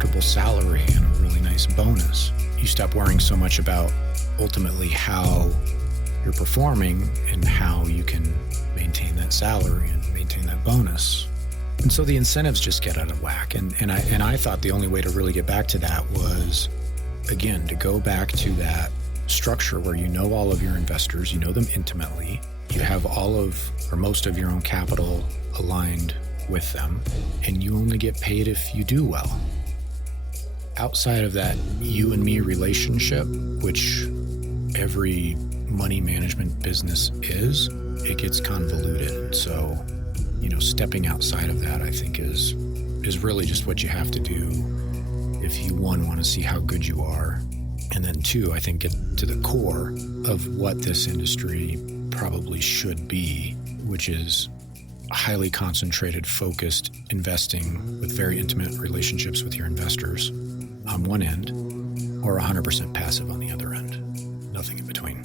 comfortable salary and a really nice bonus. You stop worrying so much about ultimately how you're performing and how you can maintain that salary and maintain that bonus. And so the incentives just get out of whack. And I thought the only way to really get back to that was, again, to go back to that structure where you know all of your investors, you know them intimately, you have all of or most of your own capital aligned with them, and you only get paid if you do well. Outside of that you and me relationship, which every money management business is, it gets convoluted. So, stepping outside of that, I think is really just what you have to do if you, one, want to see how good you are, and then two, I think get to the core of what this industry probably should be, which is highly concentrated, focused investing with very intimate relationships with your investors on one end, or 100% passive on the other end, nothing in between.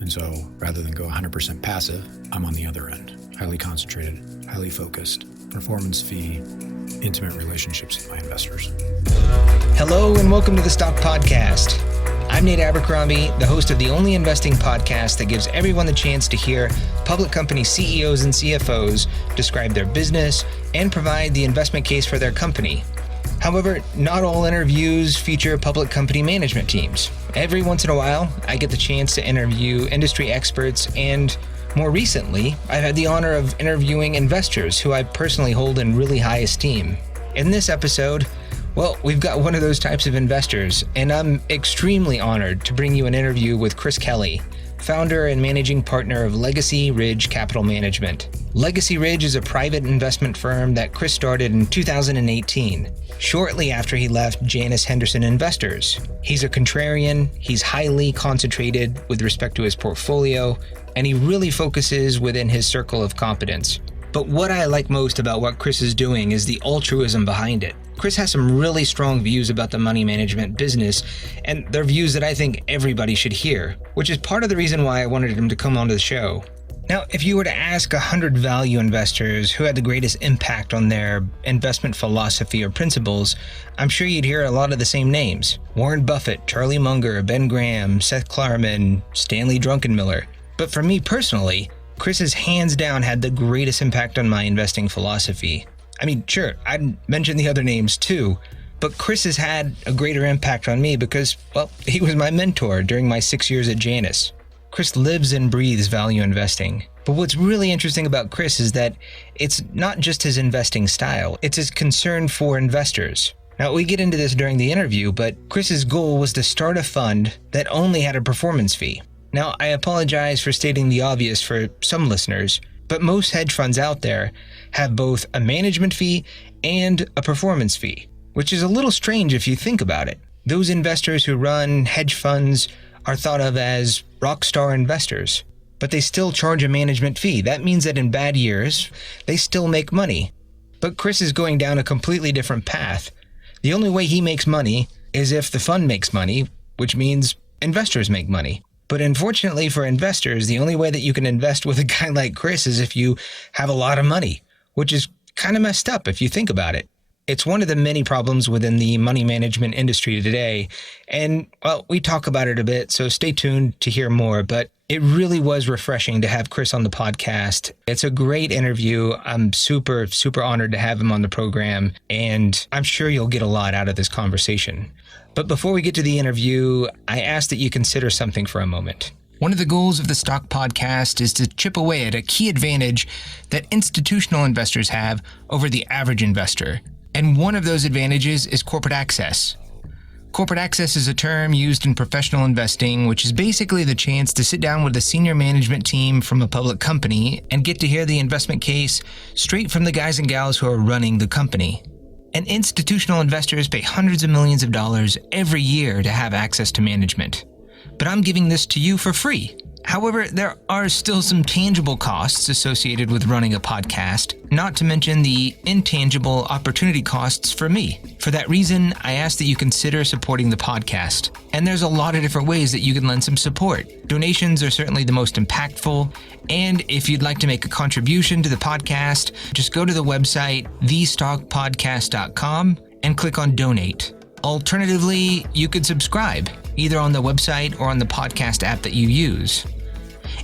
And so rather than go 100% passive, I'm on the other end, highly concentrated, highly focused, performance fee, intimate relationships with my investors. Hello and welcome to the Stock Podcast. I'm Nate Abercrombie, the host of the only investing podcast that gives everyone the chance to hear public company CEOs and CFOs describe their business and provide the investment case for their company. However, not all interviews feature public company management teams. Every once in a while, I get the chance to interview industry experts, and more recently, I've had the honor of interviewing investors who I personally hold in really high esteem. In this episode, well, we've got one of those types of investors, and I'm extremely honored to bring you an interview with Kris Kelley, founder and managing partner of Legacy Ridge Capital Management. Legacy Ridge is a private investment firm that Kris started in 2018, shortly after he left Janus Henderson Investors. He's a contrarian, he's highly concentrated with respect to his portfolio, and he really focuses within his circle of competence. But what I like most about what Kris is doing is the altruism behind it. Kris has some really strong views about the money management business, and they're views that I think everybody should hear, which is part of the reason why I wanted him to come onto the show. Now, if you were to ask 100 value investors who had the greatest impact on their investment philosophy or principles, I'm sure you'd hear a lot of the same names. Warren Buffett, Charlie Munger, Ben Graham, Seth Klarman, Stanley Druckenmiller. But for me personally, Kris has hands down had the greatest impact on my investing philosophy. I mean, sure, I'd mention the other names too, but Kris has had a greater impact on me because, well, he was my mentor during my 6 years at Janus. Kris lives and breathes value investing. But what's really interesting about Kris is that it's not just his investing style, it's his concern for investors. Now, we get into this during the interview, but Kris's goal was to start a fund that only had a performance fee. Now, I apologize for stating the obvious for some listeners, but most hedge funds out there have both a management fee and a performance fee, which is a little strange if you think about it. Those investors who run hedge funds are thought of as rock star investors, but they still charge a management fee. That means that in bad years, they still make money. But Kris is going down a completely different path. The only way he makes money is if the fund makes money, which means investors make money. But unfortunately for investors, the only way that you can invest with a guy like Kris is if you have a lot of money, which is kind of messed up if you think about it. It's one of the many problems within the money management industry today. And, well, we talk about it a bit, so stay tuned to hear more. But it really was refreshing to have Kris on the podcast. It's a great interview. I'm super, super honored to have him on the program, and I'm sure you'll get a lot out of this conversation. But before we get to the interview, I ask that you consider something for a moment. One of the goals of the Stock Podcast is to chip away at a key advantage that institutional investors have over the average investor. And one of those advantages is corporate access. Corporate access is a term used in professional investing, which is basically the chance to sit down with a senior management team from a public company and get to hear the investment case straight from the guys and gals who are running the company. And institutional investors pay hundreds of millions of dollars every year to have access to management. But I'm giving this to you for free. However, there are still some tangible costs associated with running a podcast, not to mention the intangible opportunity costs for me. For that reason, I ask that you consider supporting the podcast. And there's a lot of different ways that you can lend some support. Donations are certainly the most impactful. And if you'd like to make a contribution to the podcast, just go to the website, thestockpodcast.com, and click on Donate. Alternatively, you could subscribe, either on the website or on the podcast app that you use.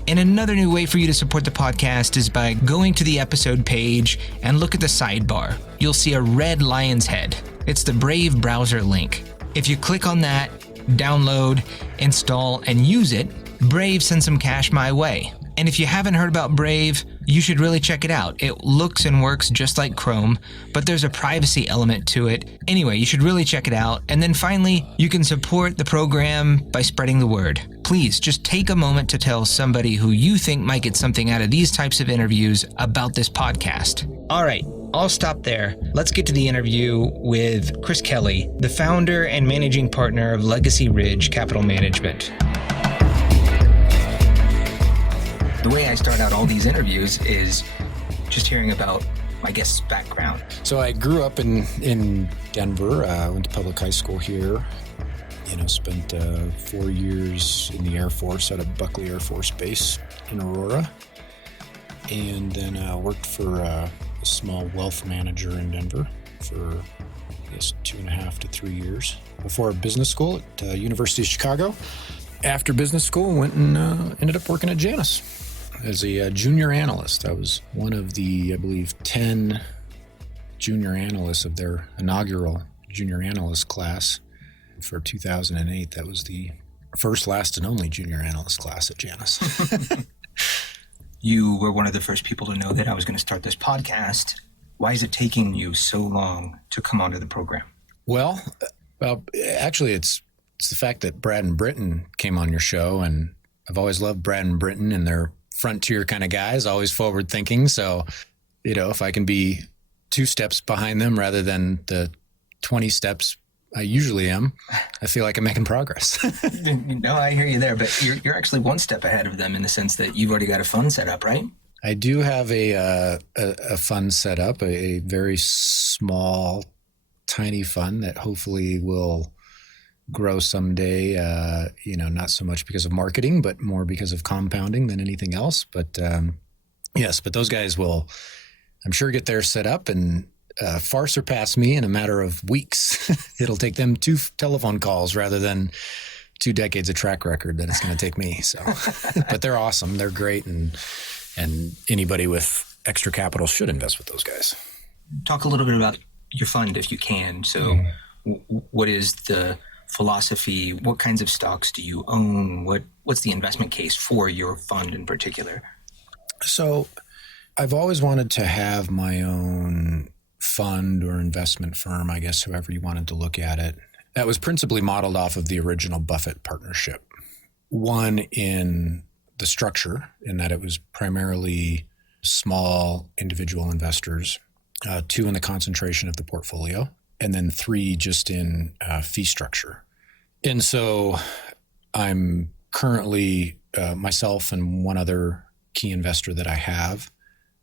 And another new way for you to support the podcast is by going to the episode page and look at the sidebar. You'll see a red lion's head. It's the Brave browser link. If you click on that, download, install, and use it, Brave sends some cash my way. And if you haven't heard about Brave, you should really check it out. It looks and works just like Chrome, but there's a privacy element to it. Anyway, you should really check it out. And then finally, you can support the program by spreading the word. Please just take a moment to tell somebody who you think might get something out of these types of interviews about this podcast. All right, I'll stop there. Let's get to the interview with Kris Kelley, the founder and managing partner of Legacy Ridge Capital Management. The way I start out all these interviews is just hearing about my guest's background. So I grew up in Denver. Went to public high school here. Spent 4 years in the Air Force at a Buckley Air Force Base in Aurora. And then worked for a small wealth manager in Denver for, 2.5 to 3 years. Before business school at University of Chicago. After business school, went and ended up working at Janus as a junior analyst. I was one of the, I believe, 10 junior analysts of their inaugural junior analyst class for 2008. That was the first, last, and only junior analyst class at Janus. You were one of the first people to know that I was going to start this podcast. Why is it taking you so long to come onto the program? Well, actually, it's the fact that Brad and Britton came on your show, and I've always loved Brad and Britton, and they're frontier kind of guys, always forward thinking. So, if I can be 2 steps behind them rather than the 20 steps I usually am, I feel like I'm making progress. No, I hear you there, but you're actually 1 step ahead of them in the sense that you've already got a fund set up, right? I do have a fund set up, a very small, tiny fund that hopefully will grow someday, not so much because of marketing, but more because of compounding than anything else. But yes, but those guys will, I'm sure, get theirs set up and far surpass me in a matter of weeks. It'll take them 2 telephone calls rather than 2 decades of track record that it's going to take me. So, but they're awesome. They're great. And anybody with extra capital should invest with those guys. Talk a little bit about your fund if you can. So what is the philosophy? What kinds of stocks do you own? What's the investment case for your fund in particular? So I've always wanted to have my own fund or investment firm, I guess, however you wanted to look at it. That was principally modeled off of the original Buffett partnership. One, in the structure, in that it was primarily small individual investors. 2, in the concentration of the portfolio. And then 3, just in fee structure. And so I'm currently myself and one other key investor that I have,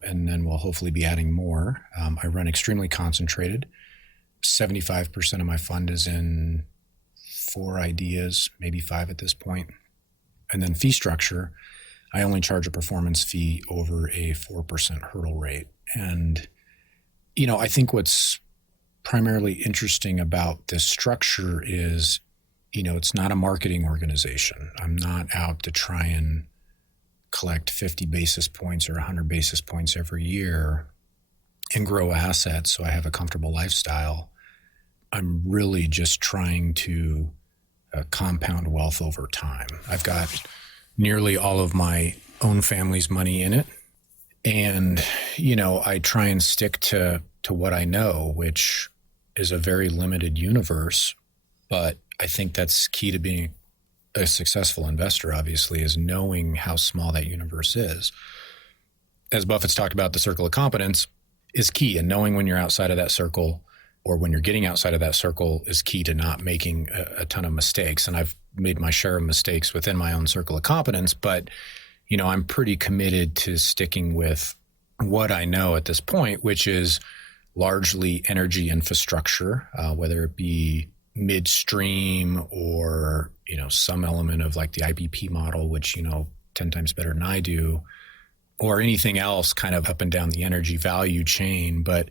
and then we'll hopefully be adding more. I run extremely concentrated. 75% of my fund is in 4 ideas, maybe 5 at this point. And then fee structure, I only charge a performance fee over a 4% hurdle rate. And, I think what's primarily interesting about this structure is, it's not a marketing organization. I'm not out to try and collect 50 basis points or 100 basis points every year and grow assets so I have a comfortable lifestyle. I'm really just trying to compound wealth over time. I've got nearly all of my own family's money in it. And, I try and stick to what I know, which is a very limited universe. But I think that's key to being a successful investor, obviously, is knowing how small that universe is. As Buffett's talked about, the circle of competence is key, and knowing when you're outside of that circle or when you're getting outside of that circle is key to not making a ton of mistakes. And I've made my share of mistakes within my own circle of competence, but I'm pretty committed to sticking with what I know at this point, which is largely energy infrastructure, whether it be midstream or, some element of like the IBP model, which, 10 times better than I do, or anything else kind of up and down the energy value chain. But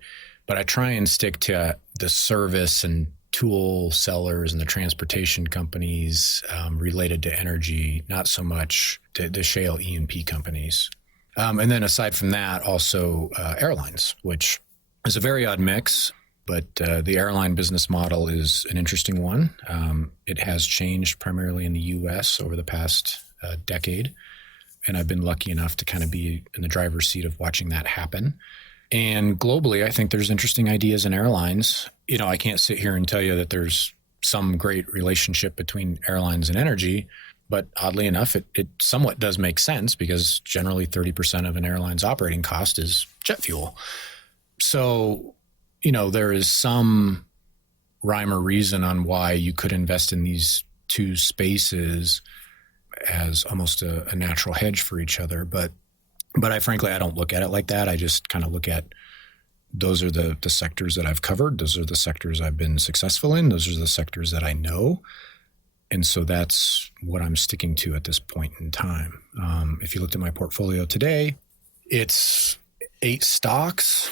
but I try and stick to the service and tool sellers and the transportation companies related to energy, not so much the shale E&P companies. And then aside from that, also airlines, which is a very odd mix, but the airline business model is an interesting one. It has changed primarily in the U.S. over the past decade, and I've been lucky enough to kind of be in the driver's seat of watching that happen. And globally, I think there's interesting ideas in airlines. I can't sit here and tell you that there's some great relationship between airlines and energy, but oddly enough, it somewhat does make sense because generally 30% of an airline's operating cost is jet fuel. So, there is some rhyme or reason on why you could invest in these two spaces as almost a natural hedge for each other. But I don't look at it like that. I just kind of look at those are the sectors that I've covered. Those are the sectors I've been successful in. Those are the sectors that I know. And so that's what I'm sticking to at this point in time. If you looked at my portfolio today, it's 8 stocks,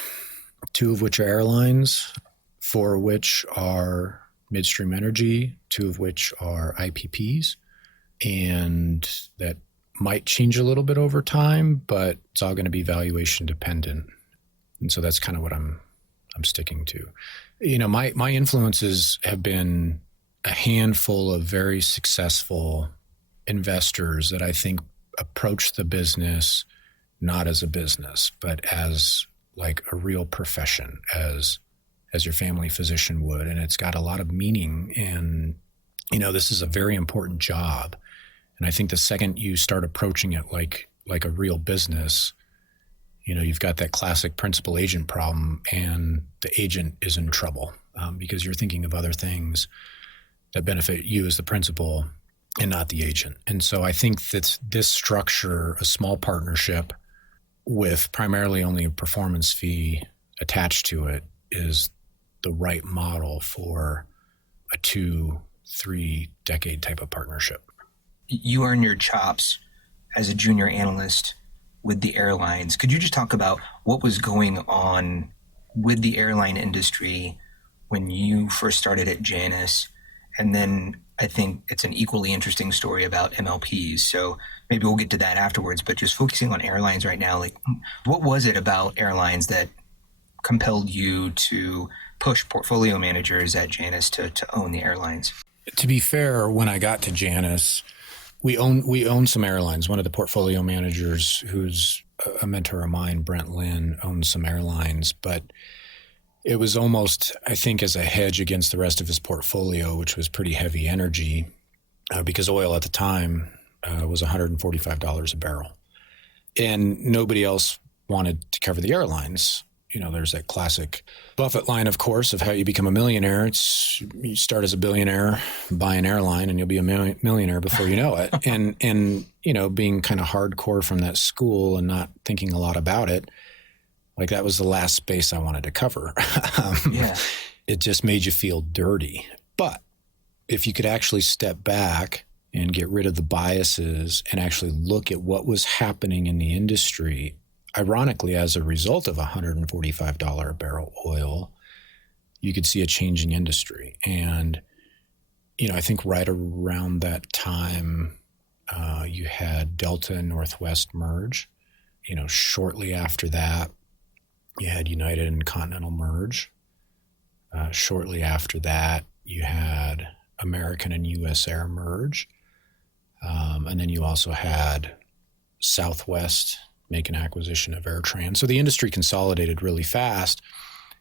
2 of which are airlines, 4 of which are midstream energy, 2 of which are IPPs. And that might change a little bit over time, but it's all going to be valuation dependent. And so that's kind of what I'm sticking to. My influences have been a handful of very successful investors that I think approach the business not as a business, but as like a real profession, as your family physician would. And it's got a lot of meaning. And, this is a very important job. And I think the second you start approaching it like a real business, you've got that classic principal agent problem, and the agent is in trouble because you're thinking of other things that benefit you as the principal and not the agent. And so I think that this structure, a small partnership with primarily only a performance fee attached to it, is the right model for a 2-3 decade type of partnership. You earn your chops as a junior analyst with the airlines. Could you just talk about what was going on with the airline industry when you first started at Janus? And then I think it's an equally interesting story about MLPs. So maybe we'll get to that afterwards, but just focusing on airlines right now, like what was it about airlines that compelled you to push portfolio managers at Janus to own the airlines? To be fair, when I got to Janus, we own some airlines. One of the portfolio managers, who's a mentor of mine, Brent Lynn, owns some airlines, but it was almost, I think, as a hedge against the rest of his portfolio, which was pretty heavy energy, because oil at the time was $145 a barrel. And nobody else wanted to cover the airlines. There's that classic Buffett line, of course, of how you become a millionaire. It's you start as a billionaire, buy an airline, and you'll be a millionaire before you know it. And being kind of hardcore from that school and not thinking a lot about it, like that was the last space I wanted to cover. Yeah. It just made you feel dirty. But if you could actually step back and get rid of the biases and actually look at what was happening in the industry, ironically, as a result of $145 a barrel oil, you could see a changing industry. And, I think right around that time, you had Delta and Northwest merge. Shortly after that, you had United and Continental merge. Shortly after that, you had American and US Air merge. And then you also had Southwest make an acquisition of AirTran. So the industry consolidated really fast,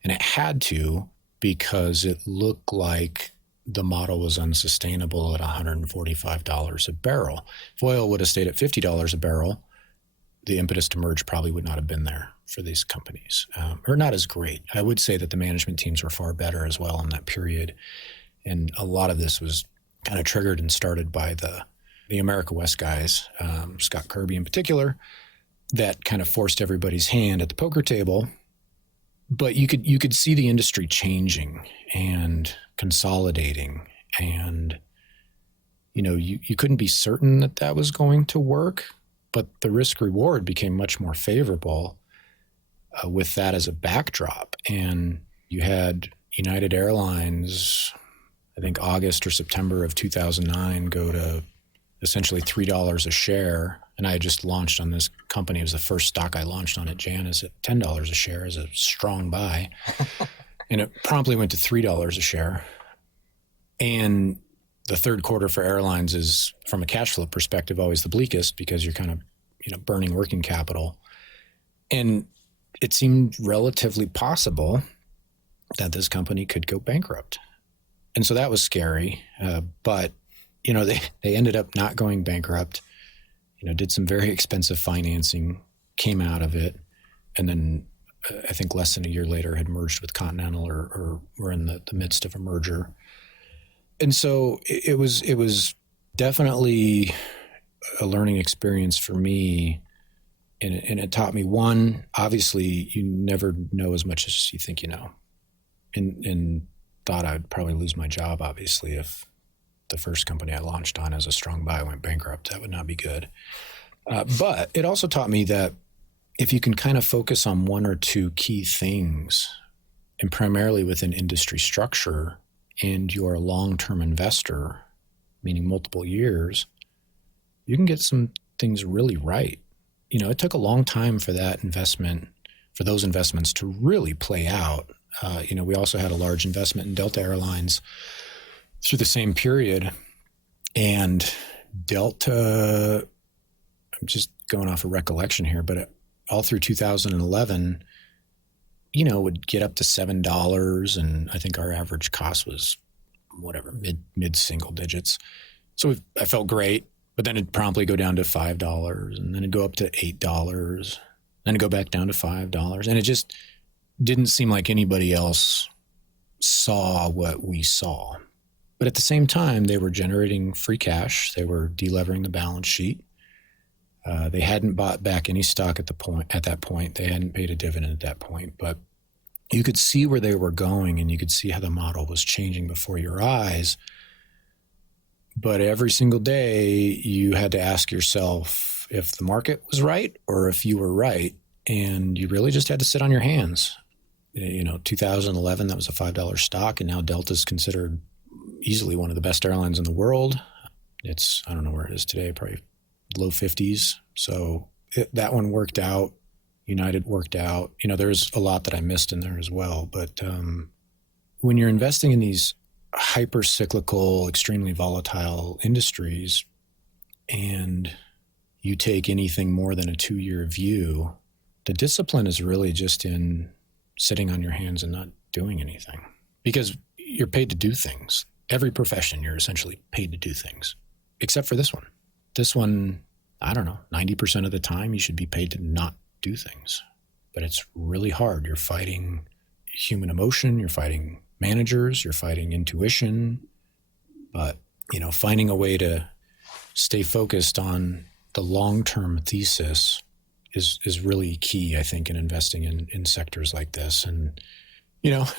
and it had to, because it looked like the model was unsustainable at $145 a barrel. If oil would have stayed at $50 a barrel, the impetus to merge probably would not have been there for these companies, or not as great. I would say that the management teams were far better as well in that period. And a lot of this was kind of triggered and started by the America West guys, Scott Kirby in particular, that kind of forced everybody's hand at the poker table. But you could see the industry changing and consolidating, and you couldn't be certain that was going to work, but the risk reward became much more favorable with that as a backdrop. And You had United Airlines, I think August or September of 2009, go to essentially $3 a share. And I had just launched on this company. It was the first stock I launched on at Janus at $10 a share as a strong buy. And it promptly went to $3 a share. And the third quarter for airlines is, from a cash flow perspective, always the bleakest because you're kind of, burning working capital. And it seemed relatively possible that this company could go bankrupt. And so that was scary. But, they ended up not going bankrupt, did some very expensive financing, came out of it. And then I think less than a year later had merged with Continental or were in the midst of a merger. And so it was definitely a learning experience for me. And it taught me, one, obviously you never know as much as you think you know. And thought I'd probably lose my job, obviously, if the first company I launched on as a strong buy went bankrupt. That would not be good. But it also taught me that if you can kind of focus on one or two key things, and primarily within industry structure, and you're a long-term investor, meaning multiple years, you can get some things really right. It took a long time for those investments to really play out. We also had a large investment in Delta Airlines through the same period. And Delta, I'm just going off a recollection here, but all through 2011, would get up to $7. And I think our average cost was mid single digits. So I felt great, but then it'd promptly go down to $5 and then it'd go up to $8, then it'd go back down to $5. And it just didn't seem like anybody else saw what we saw. But at the same time, they were generating free cash. They were delevering the balance sheet. They hadn't bought back any stock at that point. They hadn't paid a dividend at that point. But you could see where they were going, and you could see how the model was changing before your eyes. But every single day, you had to ask yourself if the market was right or if you were right. And you really just had to sit on your hands. 2011, that was a $5 stock, and now Delta's considered easily one of the best airlines in the world. It's, I don't know where it is today, probably low 50s. So that one worked out. United worked out. There's a lot that I missed in there as well. But when you're investing in these hyper cyclical, extremely volatile industries, and you take anything more than a 2-year view, the discipline is really just in sitting on your hands and not doing anything, because you're paid to do things. Every profession, you're essentially paid to do things, except for this one. This one, I don't know, 90% of the time you should be paid to not do things, but it's really hard. You're fighting human emotion, you're fighting managers, you're fighting intuition, but finding a way to stay focused on the long-term thesis is really key, I think, in investing in sectors like this. And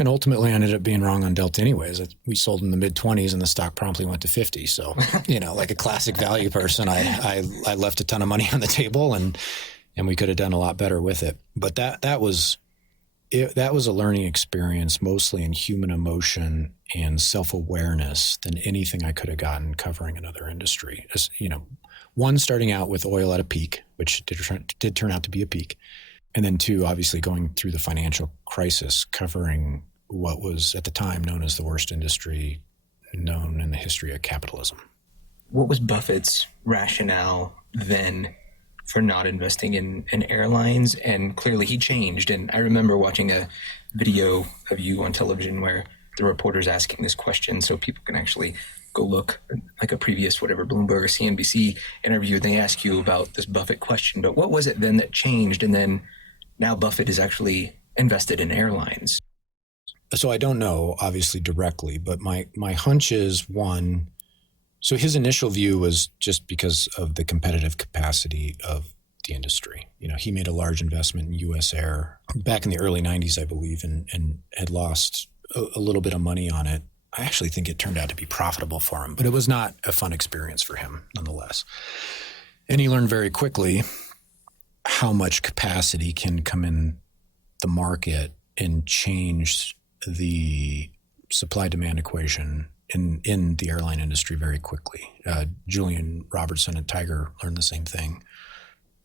ultimately I ended up being wrong on Delta anyways. We sold in the mid-20s and the stock promptly went to 50. So, like a classic value person, I left a ton of money on the table, and we could have done a lot better with it. But that was a learning experience, mostly in human emotion and self-awareness, than anything I could have gotten covering another industry. One, starting out with oil at a peak, which did turn out to be a peak. And then two, obviously going through the financial crisis, covering what was at the time known as the worst industry known in the history of capitalism. What was Buffett's rationale then for not investing in airlines? And clearly he changed. And I remember watching a video of you on television where the reporter's asking this question, so people can actually go look, like a previous Bloomberg or CNBC interview. They ask you about this Buffett question, but what was it then that changed? And then now Buffett is actually invested in airlines. So I don't know, obviously, directly, but my hunch is, one, so his initial view was just because of the competitive capacity of the industry. He made a large investment in US Air back in the early 90s, I believe, and had lost a little bit of money on it. I actually think it turned out to be profitable for him, but it was not a fun experience for him nonetheless. And he learned very quickly how much capacity can come in the market and change the supply-demand equation in the airline industry very quickly. Julian Robertson at Tiger learned the same thing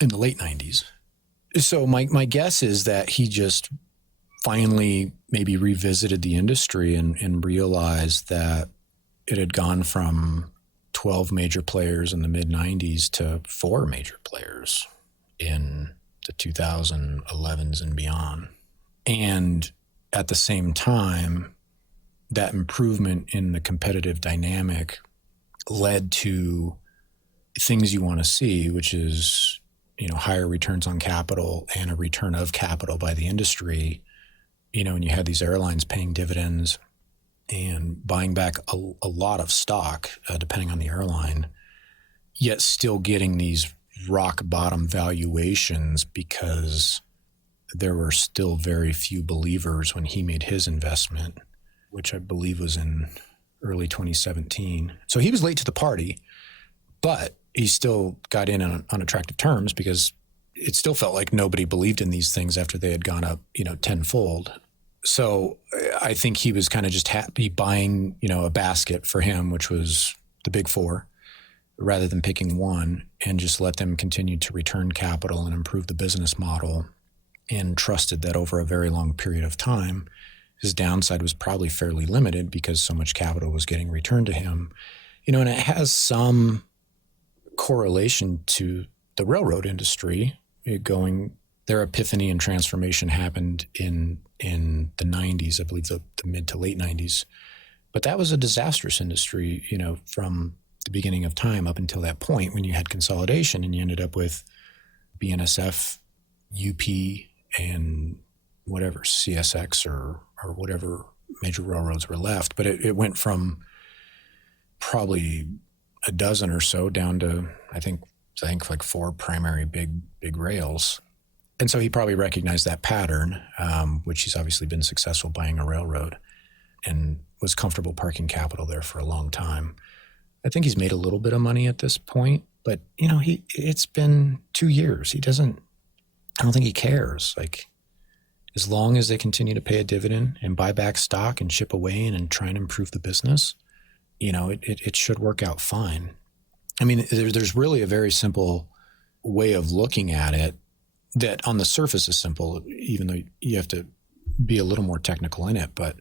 in the late 90s. So my guess is that he just finally maybe revisited the industry and realized that it had gone from 12 major players in the mid-90s to 4 major players in the 2011s and beyond. And at the same time, that improvement in the competitive dynamic led to things you want to see, which is, higher returns on capital and a return of capital by the industry. And you had these airlines paying dividends and buying back a lot of stock, depending on the airline, yet still getting these rock bottom valuations because there were still very few believers when he made his investment, which I believe was in early 2017. So he was late to the party, but he still got in on attractive terms because it still felt like nobody believed in these things after they had gone up, tenfold. So I think he was kind of just happy buying, a basket for him, which was the big 4, rather than picking one, and just let them continue to return capital and improve the business model, and trusted that over a very long period of time, his downside was probably fairly limited because so much capital was getting returned to him. And it has some correlation to the railroad industry their epiphany and transformation happened in the 90s, I believe the mid to late 90s. But that was a disastrous industry, from the beginning of time up until that point when you had consolidation and you ended up with BNSF, UP, and whatever, CSX or whatever major railroads were left. But it went from probably a dozen or so down to, I think like 4 primary big rails. And so he probably recognized that pattern, which he's obviously been successful buying a railroad and was comfortable parking capital there for a long time. I think he's made a little bit of money at this point, but it's been 2 years. I don't think he cares. Like, as long as they continue to pay a dividend and buy back stock and chip away and try and improve the business, it should work out fine. I mean, there's really a very simple way of looking at it that on the surface is simple, even though you have to be a little more technical in it. But,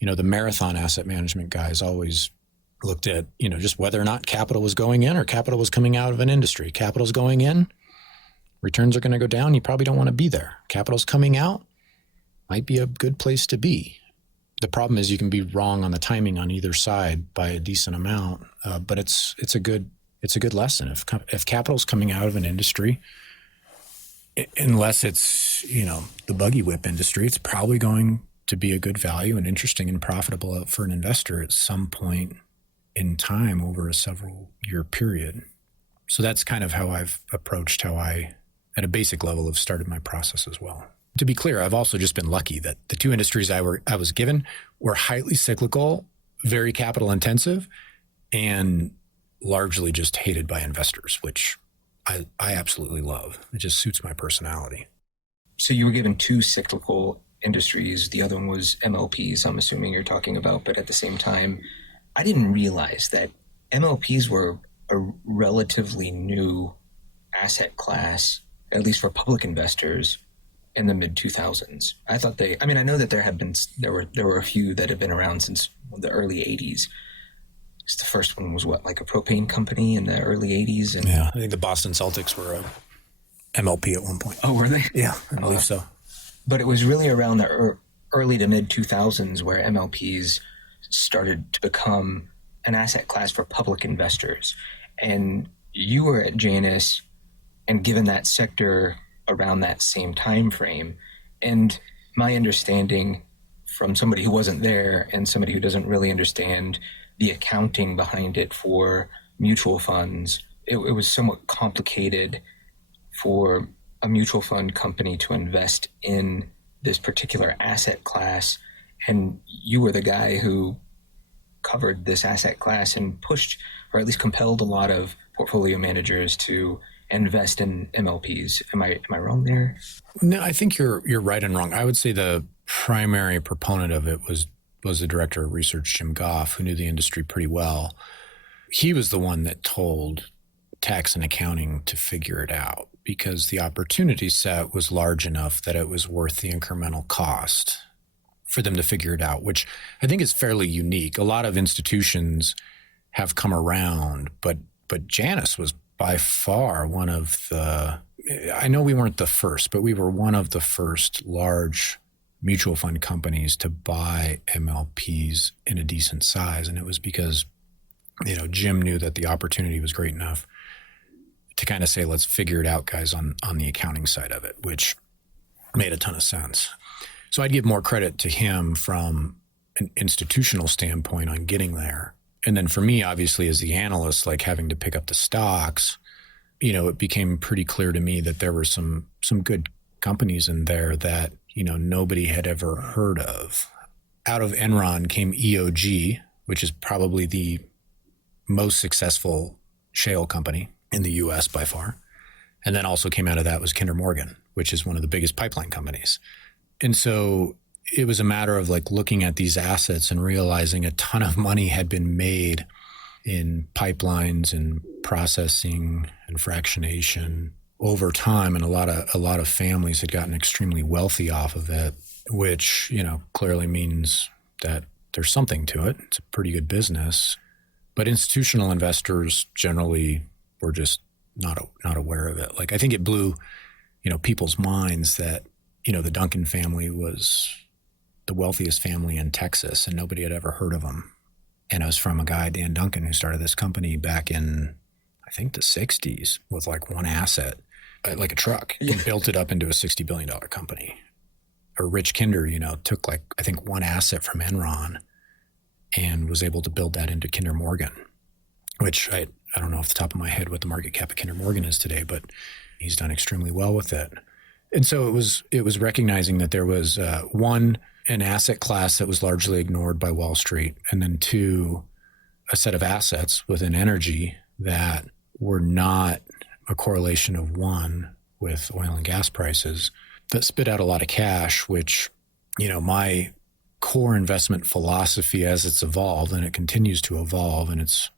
the marathon asset management guys always looked at, just whether or not capital was going in or capital was coming out of an industry. Capital's going in, returns are going to go down. You probably don't want to be there. Capital's coming out, might be a good place to be. The problem is you can be wrong on the timing on either side by a decent amount, but it's a good lesson. If capital's coming out of an industry, unless it's the buggy whip industry, it's probably going to be a good value and interesting and profitable for an investor at some point in time over a several year period. So that's kind of how I've approached how I, at a basic level, have started my process as well. To be clear, I've also just been lucky that the 2 industries I was given were highly cyclical, very capital intensive, and largely just hated by investors, which I absolutely love. It just suits my personality. So you were given 2 cyclical industries. The other one was MLPs, I'm assuming you're talking about. But at the same time, I didn't realize that MLPs were a relatively new asset class, at least for public investors, in the mid 2000s. I thought I know that there were a few that have been around since the early 80s. The first one was like a propane company in the early 80s. And yeah, I think the Boston Celtics were a MLP at one point. Oh, were they? Yeah, I believe so. But it was really around the early to mid 2000s where MLPs started to become an asset class for public investors. And you were at Janus and given that sector around that same time frame. And my understanding from somebody who wasn't there and somebody who doesn't really understand the accounting behind it for mutual funds, it was somewhat complicated for a mutual fund company to invest in this particular asset class. And you were the guy who covered this asset class and pushed, or at least compelled, a lot of portfolio managers to invest in MLPs. Am I wrong there? No, I think you're right and wrong. I would say the primary proponent of it was the director of research, Jim Goff, who knew the industry pretty well. He was the one that told tax and accounting to figure it out because the opportunity set was large enough that it was worth the incremental cost for them to figure it out, which I think is fairly unique. A lot of institutions have come around, but Janus was by far one of the, I know we weren't the first, but we were one of the first large mutual fund companies to buy MLPs in a decent size. And it was because, Jim knew that the opportunity was great enough to kind of say, let's figure it out, guys, on the accounting side of it, which made a ton of sense. So I'd give more credit to him from an institutional standpoint on getting there. And then for me, obviously, as the analyst, like having to pick up the stocks, it became pretty clear to me that there were some good companies in there that, nobody had ever heard of. Out of Enron came EOG, which is probably the most successful shale company in the US by far. And then also came out of that was Kinder Morgan, which is one of the biggest pipeline companies. And so it was a matter of like looking at these assets and realizing a ton of money had been made in pipelines and processing and fractionation over time. And a lot of families had gotten extremely wealthy off of it, which, clearly means that there's something to it. It's a pretty good business. But institutional investors generally were just not aware of it. Like I think it blew, people's minds that, the Duncan family was the wealthiest family in Texas and nobody had ever heard of them. And it was from a guy, Dan Duncan, who started this company back in, I think, the 60s with like one asset, like a truck, and built it up into a $60 billion company. Or Rich Kinder, took like, I think, one asset from Enron and was able to build that into Kinder Morgan, which I don't know off the top of my head what the market cap of Kinder Morgan is today, but he's done extremely well with it. And so it was recognizing that there was one, an asset class that was largely ignored by Wall Street, and then two, a set of assets within energy that were not a correlation of one with oil and gas prices that spit out a lot of cash, which, my core investment philosophy as it's evolved, and it continues to evolve, and it's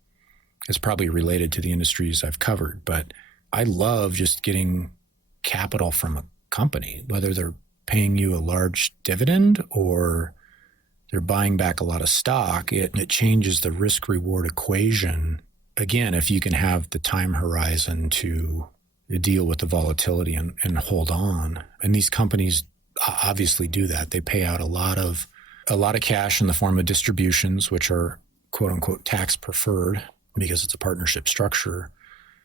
probably related to the industries I've covered, but I love just getting capital from a company, whether they're paying you a large dividend or they're buying back a lot of stock. It changes the risk reward equation. Again, if you can have the time horizon to deal with the volatility and hold on. And these companies obviously do that. They pay out a lot of cash in the form of distributions, which are quote unquote tax preferred because it's a partnership structure.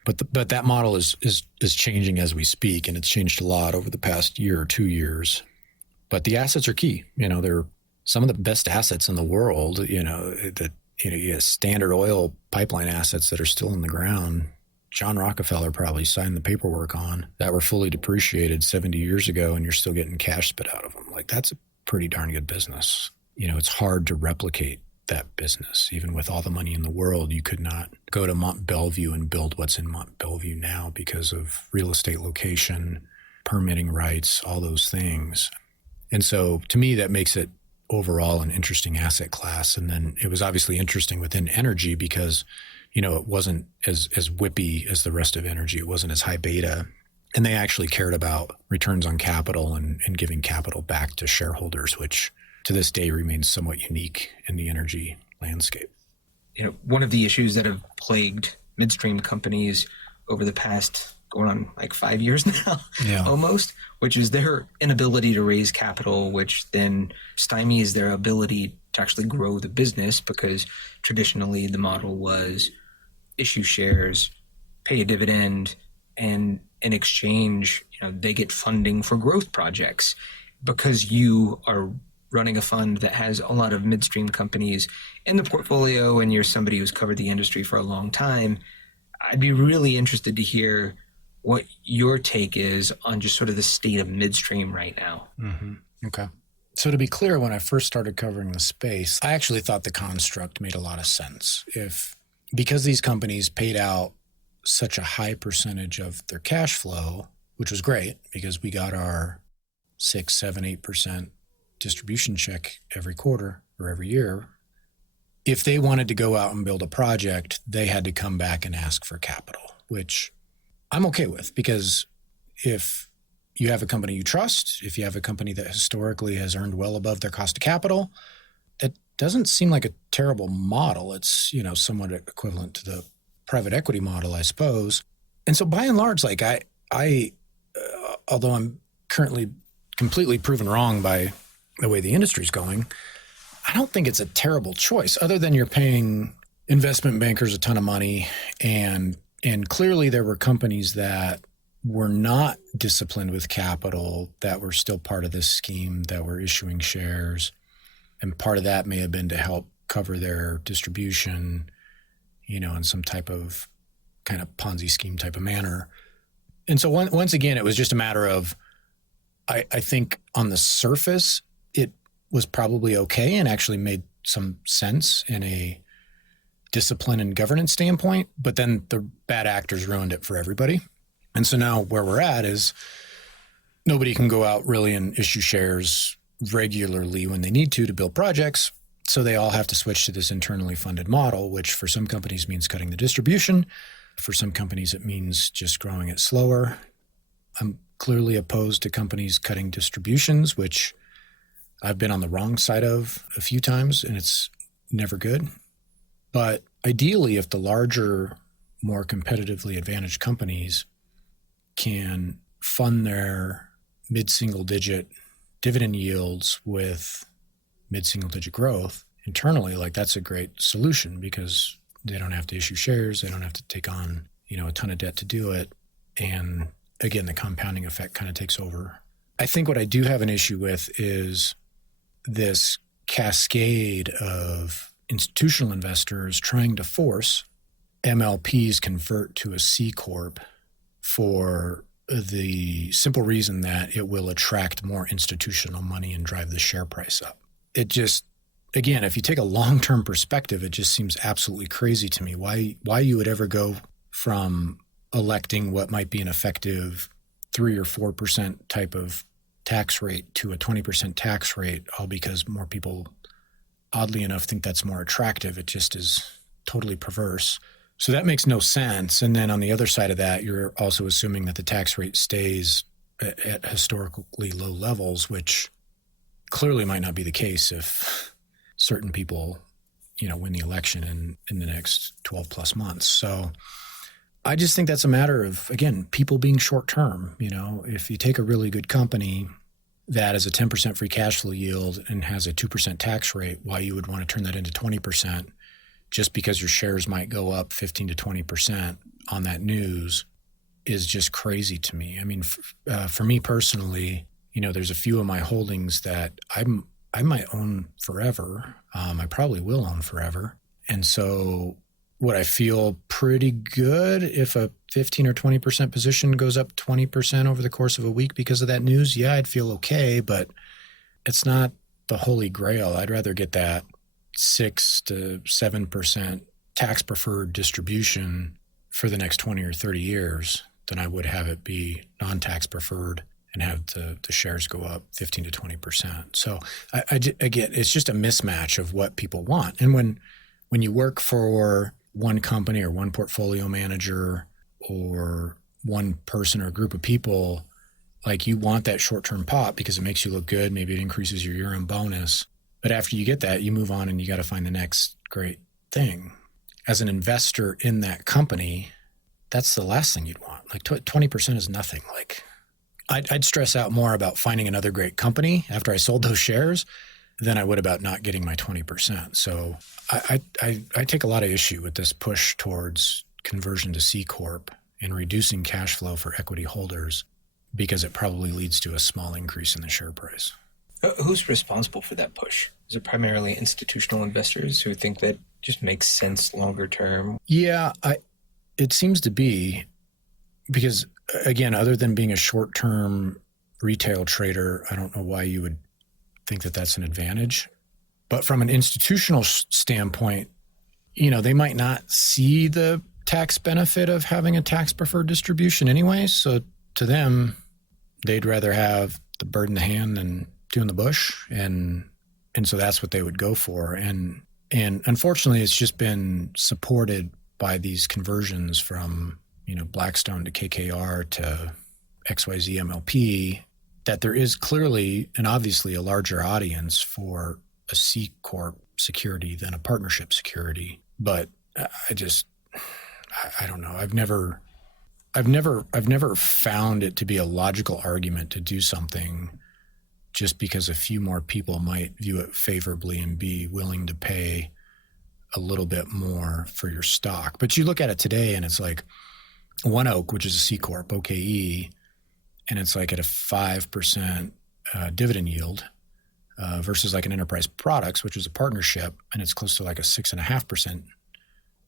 But that model is changing as we speak, and it's changed a lot over the past year or 2 years. But the assets are key. They're some of the best assets in the world. You have Standard Oil pipeline assets that are still in the ground. John Rockefeller probably signed the paperwork on that were fully depreciated 70 years ago, and you're still getting cash spit out of them. Like that's a pretty darn good business. It's hard to replicate that business. Even with all the money in the world, you could not go to Mont Belvieu and build what's in Mont Belvieu now because of real estate location, permitting rights, all those things. And so to me, that makes it overall an interesting asset class. And then it was obviously interesting within energy because, it wasn't as whippy as the rest of energy. It wasn't as high beta. And they actually cared about returns on capital and giving capital back to shareholders, which to this day remains somewhat unique in the energy landscape. One of the issues that have plagued midstream companies over the past going on like 5 years now, almost, which is their inability to raise capital, which then stymies their ability to actually grow the business because traditionally the model was issue shares, pay a dividend, and in exchange, they get funding for growth projects. Because you are running a fund that has a lot of midstream companies in the portfolio and you're somebody who's covered the industry for a long time, I'd be really interested to hear what your take is on just sort of the state of midstream right now. Mm-hmm. Okay. So to be clear, when I first started covering the space, I actually thought the construct made a lot of sense. Because these companies paid out such a high percentage of their cash flow, which was great because we got our 6, 7, 8% distribution check every quarter or every year. If they wanted to go out and build a project, they had to come back and ask for capital, which I'm okay with, because if you have a company you trust, if you have a company that historically has earned well above their cost of capital, that doesn't seem like a terrible model. It's, somewhat equivalent to the private equity model, I suppose. And so by and large, like I although I'm currently completely proven wrong by the way the industry's going, I don't think it's a terrible choice, other than you're paying investment bankers a ton of money. And clearly there were companies that were not disciplined with capital that were still part of this scheme, that were issuing shares. And part of that may have been to help cover their distribution, in some type of kind of Ponzi scheme type of manner. And so once again, it was just a matter of, I think on the surface, it was probably okay and actually made some sense in a discipline and governance standpoint, but then the bad actors ruined it for everybody. And so now where we're at is nobody can go out really and issue shares regularly when they need to build projects. So they all have to switch to this internally funded model, which for some companies means cutting the distribution. For some companies, it means just growing it slower. I'm clearly opposed to companies cutting distributions, which I've been on the wrong side of a few times, and it's never good. But ideally, if the larger, more competitively advantaged companies can fund their mid-single digit dividend yields with mid-single digit growth internally, like that's a great solution, because they don't have to issue shares. They don't have to take on, a ton of debt to do it. And again, the compounding effect kind of takes over. I think what I do have an issue with is this cascade of institutional investors trying to force MLPs convert to a C Corp for the simple reason that it will attract more institutional money and drive the share price up. It just, again, if you take a long-term perspective, it just seems absolutely crazy to me why you would ever go from electing what might be an effective 3 or 4% type of tax rate to a 20% tax rate, all because more people, oddly enough, think that's more attractive. It just is totally perverse. So that makes no sense. And then on the other side of that, you're also assuming that the tax rate stays at historically low levels, which clearly might not be the case if certain people, win the election in the next 12 plus months. So I just think that's a matter of, again, people being short term. If you take a really good company that has a 10% free cash flow yield and has a 2% tax rate, why you would want to turn that into 20% just because your shares might go up 15 to 20% on that news is just crazy to me. I mean, for me personally, there's a few of my holdings that I might own forever. I probably will own forever. And so would I feel pretty good if a 15 or 20% position goes up 20% over the course of a week because of that news? Yeah, I'd feel okay, but it's not the holy grail. I'd rather get that 6 to 7% tax preferred distribution for the next 20 or 30 years than I would have it be non-tax preferred and have the shares go up 15 to 20%. So again, it's just a mismatch of what people want. And when you work for one company or one portfolio manager or one person or a group of people, like you want that short-term pop because it makes you look good. Maybe it increases your year-end bonus. But after you get that, you move on and you got to find the next great thing. As an investor in that company, that's the last thing you'd want. Like 20% is nothing. Like I'd stress out more about finding another great company after I sold those shares than I would about not getting my 20%. So I take a lot of issue with this push towards conversion to C Corp and reducing cash flow for equity holders because it probably leads to a small increase in the share price. Who's responsible for that push? Is it primarily institutional investors who think that just makes sense longer term? Yeah, it seems to be, because again, other than being a short-term retail trader, I don't know why you would think that that's an advantage. But from an institutional standpoint, they might not see the tax benefit of having a tax-preferred distribution anyway. So to them, they'd rather have the bird in the hand than doing the Bush, and so that's what they would go for. And unfortunately, it's just been supported by these conversions from, Blackstone to KKR to XYZ MLP, that there is clearly and obviously a larger audience for a C Corp security than a partnership security. But I don't know. I've never found it to be a logical argument to do something just because a few more people might view it favorably and be willing to pay a little bit more for your stock. But you look at it today and it's like One Oak, which is a C Corp, OKE, and it's like at a 5% dividend yield versus like an Enterprise Products, which is a partnership, and it's close to like a 6.5%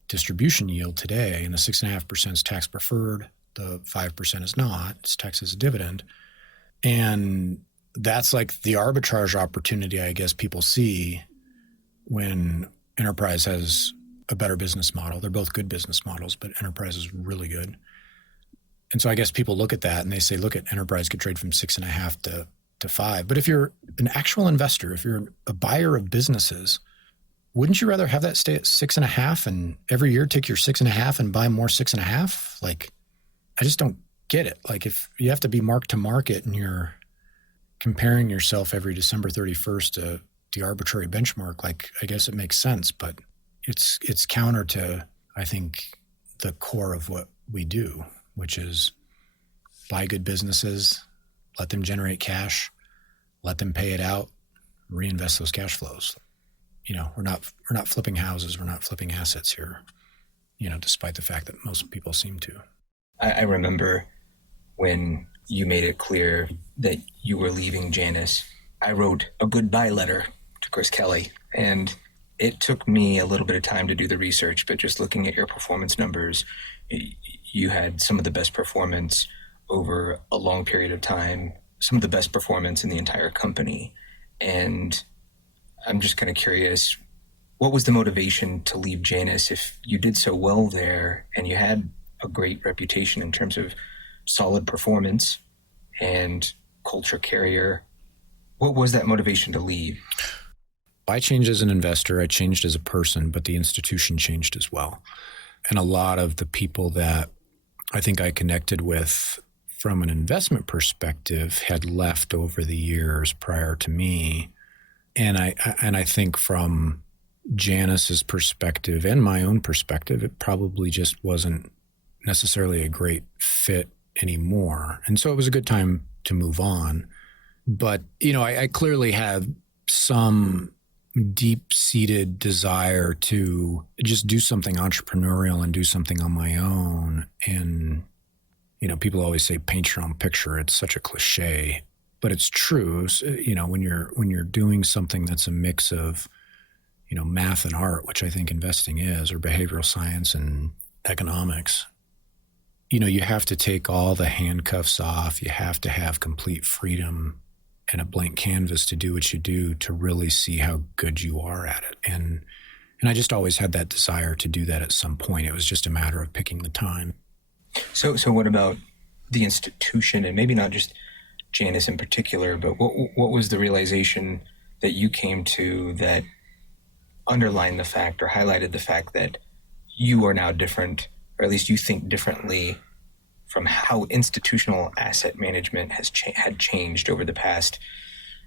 distribution yield today. And the 6.5% is tax preferred. The 5% is not. It's taxed as a dividend. And that's like the arbitrage opportunity, I guess, people see when Enterprise has a better business model. They're both good business models, but Enterprise is really good. And so I guess people look at that and they say, look at Enterprise could trade from 6.5 to 5. But if you're an actual investor, if you're a buyer of businesses, wouldn't you rather have that stay at 6.5 and every year take your 6.5 and buy more 6.5? Like, I just don't get it. Like, if you have to be mark to market and you're comparing yourself every December 31st to the arbitrary benchmark, like, I guess it makes sense, but it's counter to, I think, the core of what we do, which is buy good businesses, let them generate cash, let them pay it out, reinvest those cash flows. We're not flipping houses, we're not flipping assets here, despite the fact that most people seem to. I remember when you made it clear that you were leaving Janus, I wrote a goodbye letter to Kris Kelley, and it took me a little bit of time to do the research, but just looking at your performance numbers, you had some of the best performance over a long period of time, some of the best performance in the entire company. And I'm just kind of curious, what was the motivation to leave Janus if you did so well there and you had a great reputation in terms of solid performance and culture carrier? What was that motivation to leave? I changed as an investor, I changed as a person, but the institution changed as well. And a lot of the people that I think I connected with from an investment perspective had left over the years prior to me. And I think from Janus's perspective and my own perspective, it probably just wasn't necessarily a great fit anymore. And so it was a good time to move on. But, I clearly had some deep-seated desire to just do something entrepreneurial and do something on my own. And, people always say, paint your own picture. It's such a cliche, but it's true. When you're doing something that's a mix of, math and art, which I think investing is, or behavioral science and economics, you have to take all the handcuffs off. You have to have complete freedom and a blank canvas to do what you do to really see how good you are at it. And I just always had that desire to do that at some point. It was just a matter of picking the time. So what about the institution, and maybe not just Janus in particular, but what was the realization that you came to that underlined the fact or highlighted the fact that you are now different, or at least you think differently from how institutional asset management had changed over the past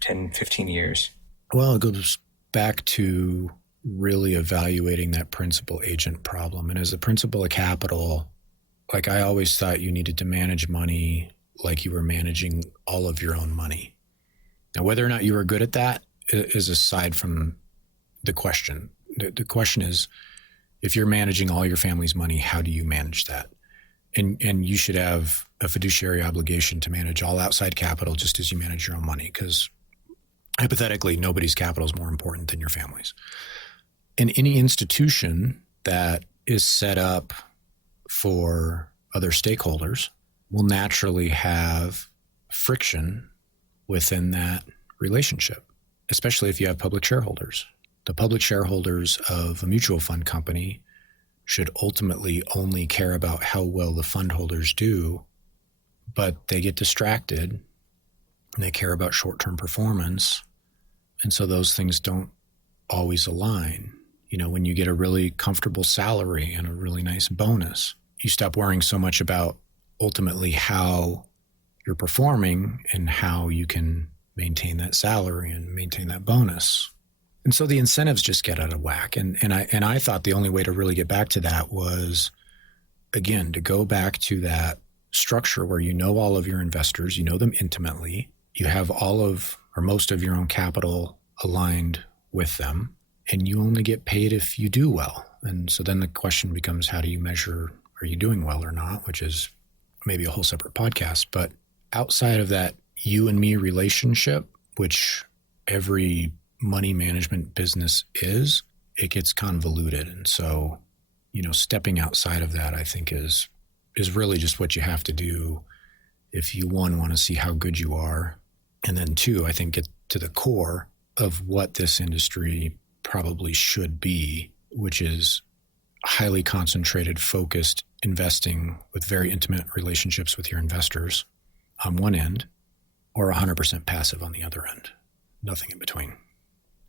10, 15 years? Well, it goes back to really evaluating that principal agent problem. And as a principal of capital, like, I always thought you needed to manage money like you were managing all of your own money. Now, whether or not you were good at that is aside from the question. The question is, if you're managing all your family's money, how do you manage that? And you should have a fiduciary obligation to manage all outside capital just as you manage your own money, because hypothetically, nobody's capital is more important than your family's. And any institution that is set up for other stakeholders will naturally have friction within that relationship, especially if you have public shareholders. The public shareholders of a mutual fund company should ultimately only care about how well the fund holders do, but they get distracted and they care about short-term performance. And so those things don't always align. When you get a really comfortable salary and a really nice bonus, you stop worrying so much about ultimately how you're performing and how you can maintain that salary and maintain that bonus. And so the incentives just get out of whack. And I thought the only way to really get back to that was, again, to go back to that structure where you know all of your investors, you know them intimately, you have all of or most of your own capital aligned with them, and you only get paid if you do well. And so then the question becomes, how do you measure, are you doing well or not, which is maybe a whole separate podcast. But outside of that you and me relationship, which every money management business is, it gets convoluted. And so, stepping outside of that, I think is really just what you have to do if you, one, want to see how good you are. And then two, I think get to the core of what this industry probably should be, which is highly concentrated, focused investing with very intimate relationships with your investors on one end, or 100% passive on the other end, nothing in between.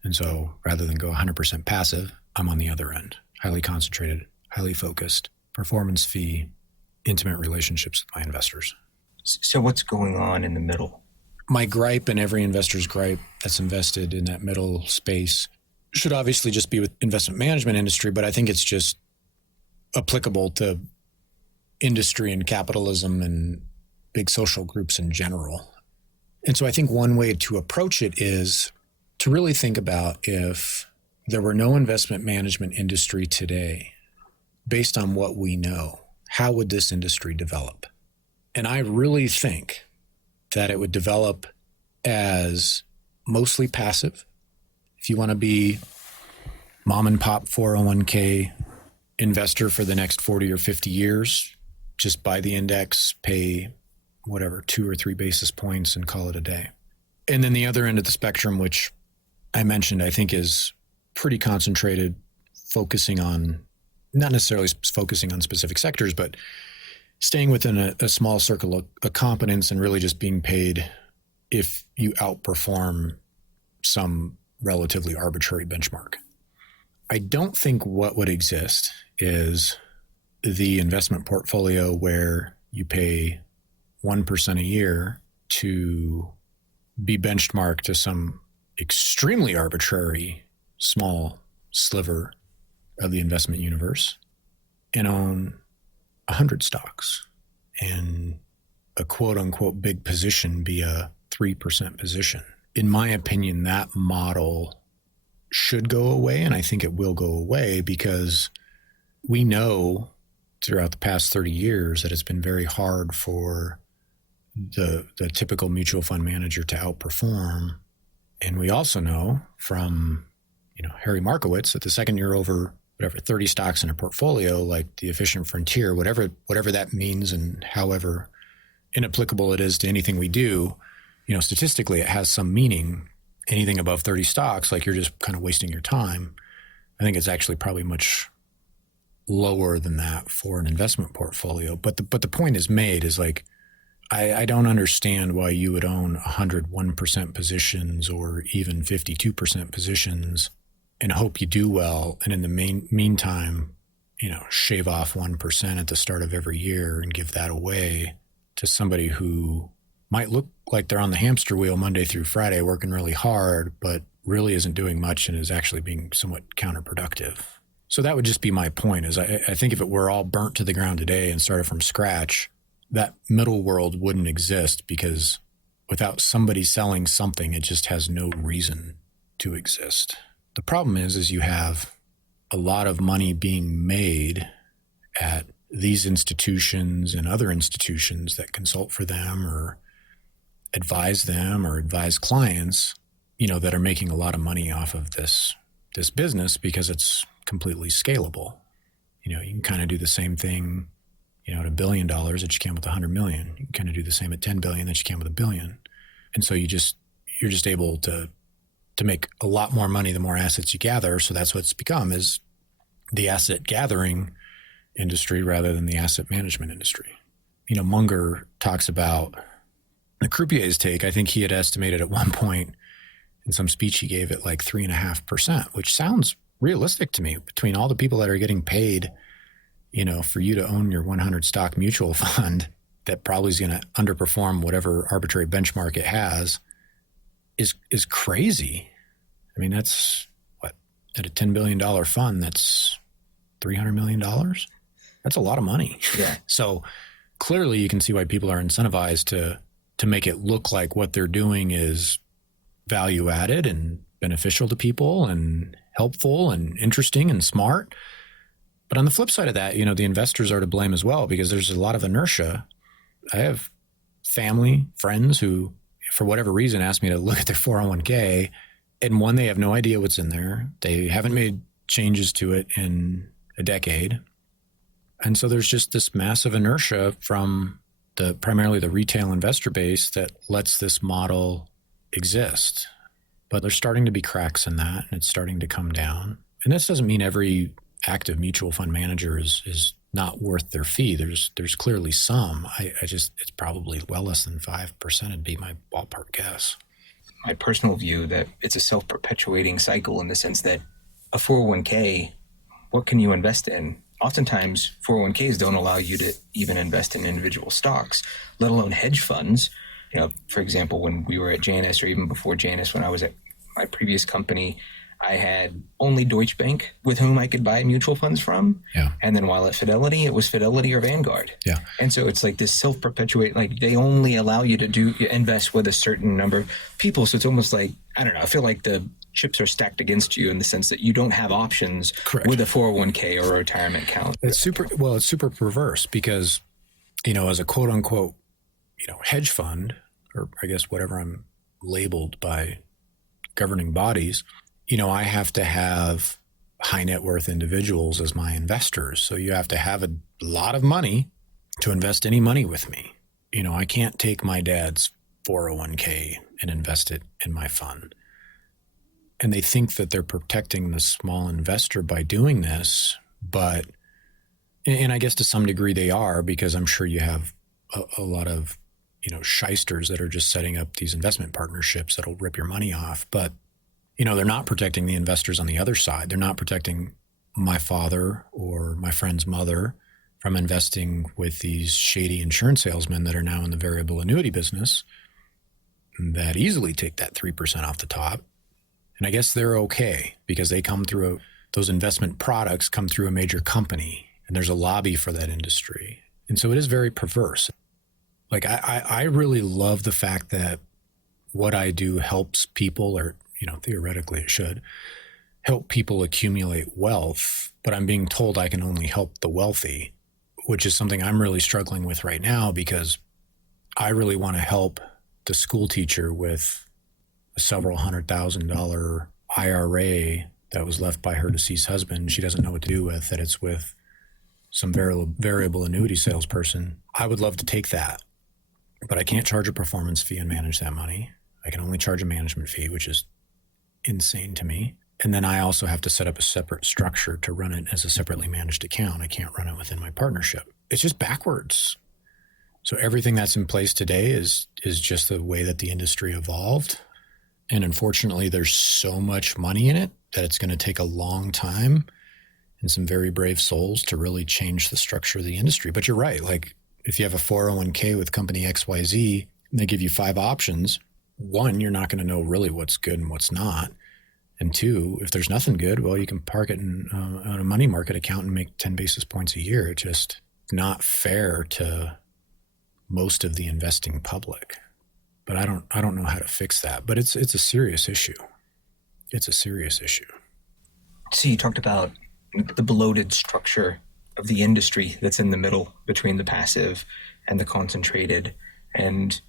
And so rather than go 100% passive, I'm on the other end, highly concentrated, highly focused, performance fee, intimate relationships with my investors. So what's going on in the middle? My gripe, and every investor's gripe that's invested in that middle space, should obviously just be with investment management industry, but I think it's just applicable to industry and capitalism and big social groups in general. And so I think one way to approach it is to really think about, if there were no investment management industry today, based on what we know, how would this industry develop? And I really think that it would develop as mostly passive. If you want to be mom and pop 401k investor for the next 40 or 50 years, just buy the index, pay whatever, 2 or 3 basis points and call it a day. And then the other end of the spectrum, which I mentioned, I think is pretty concentrated, focusing on, not necessarily focusing on specific sectors, but staying within a small circle of competence and really just being paid if you outperform some relatively arbitrary benchmark. I don't think what would exist is the investment portfolio where you pay 1% a year to be benchmarked to some extremely arbitrary small sliver of the investment universe and own 100 stocks, and a quote unquote big position be a 3% position. In my opinion, that model should go away, and I think it will go away because we know throughout the past 30 years that it's been very hard for the typical mutual fund manager to outperform. And we also know from, Harry Markowitz that the second you're over 30 stocks in a portfolio, like the efficient frontier, whatever that means, and however inapplicable it is to anything we do, statistically it has some meaning. Anything above 30 stocks, like you're just kind of wasting your time. I think it's actually probably much lower than that for an investment portfolio. But the point is made is like, I don't understand why you would own 101% positions or even 52% positions and hope you do well, and in the meantime, shave off 1% at the start of every year and give that away to somebody who might look like they're on the hamster wheel Monday through Friday, working really hard, but really isn't doing much and is actually being somewhat counterproductive. So that would just be my point, is I think if it were all burnt to the ground today and started from scratch, that middle world wouldn't exist, because without somebody selling something, it just has no reason to exist. The problem is you have a lot of money being made at these institutions and other institutions that consult for them or advise them or advise clients, that are making a lot of money off of this business because it's completely scalable. You can kind of do the same thing, at $1 billion that you can with 100 million. You can kind of do the same at 10 billion that you can with $1 billion. And so you're just able to make a lot more money the more assets you gather. So that's what it's become, is the asset gathering industry rather than the asset management industry. Munger talks about The croupier's take, I think he had estimated at one point in some speech he gave it like 3.5%, which sounds realistic to me between all the people that are getting paid, for you to own your 100 stock mutual fund that probably is going to underperform whatever arbitrary benchmark it has is crazy. I mean, that's what, at a $10 billion fund, that's $300 million. That's a lot of money. Yeah. So clearly you can see why people are incentivized to make it look like what they're doing is value added and beneficial to people and helpful and interesting and smart. But on the flip side of that, the investors are to blame as well, because there's a lot of inertia. I have family, friends who, for whatever reason, ask me to look at their 401k, and one, they have no idea what's in there. They haven't made changes to it in a decade. And so there's just this massive inertia from primarily the retail investor base that lets this model exist. But there's starting to be cracks in that, and it's starting to come down. And this doesn't mean every active mutual fund manager is not worth their fee. There's clearly some. It's probably well less than 5% would be my ballpark guess. My personal view that it's a self-perpetuating cycle in the sense that a 401k, what can you invest in? Oftentimes, 401ks don't allow you to even invest in individual stocks, let alone hedge funds. For example, when we were at Janus, or even before Janus, when I was at my previous company, I had only Deutsche Bank with whom I could buy mutual funds from. Yeah. And then while at Fidelity, it was Fidelity or Vanguard. Yeah. And so it's like this self-perpetuate, like they only allow you to invest with a certain number of people. So it's almost like, I don't know, I feel like the chips are stacked against you in the sense that you don't have options. Correct. With a 401k or a retirement account. It's super perverse because, as a quote unquote, hedge fund, or I guess whatever I'm labeled by governing bodies, I have to have high net worth individuals as my investors. So you have to have a lot of money to invest any money with me. I can't take my dad's 401k and invest it in my fund. And they think that they're protecting the small investor by doing this, and I guess to some degree they are, because I'm sure you have a lot of, shysters that are just setting up these investment partnerships that'll rip your money off. But they're not protecting the investors on the other side. They're not protecting my father or my friend's mother from investing with these shady insurance salesmen that are now in the variable annuity business that easily take that 3% off the top. And I guess they're okay because they come through, those investment products come through a major company, and there's a lobby for that industry. And so it is very perverse. Like I really love the fact that what I do helps people, or theoretically it should help people accumulate wealth, but I'm being told I can only help the wealthy, which is something I'm really struggling with right now, because I really want to help the school teacher with a several $100,000 IRA that was left by her deceased husband. She doesn't know what to do with it. It's with some variable annuity salesperson. I would love to take that, but I can't charge a performance fee and manage that money. I can only charge a management fee, which is insane to me. And then I also have to set up a separate structure to run it as a separately managed account. I can't run it within my partnership. It's just backwards. So everything that's in place today is just the way that the industry evolved. And unfortunately, there's so much money in it that it's going to take a long time and some very brave souls to really change the structure of the industry. But you're right. Like if you have a 401k with company XYZ and they give you 5 options, 1, you're not going to know really what's good and what's not. And 2, if there's nothing good, well, you can park it in a money market account and make 10 basis points a year. It's just not fair to most of the investing public. But I don't know how to fix that. But it's a serious issue. It's a serious issue. So you talked about the bloated structure of the industry that's in the middle between the passive and the concentrated. And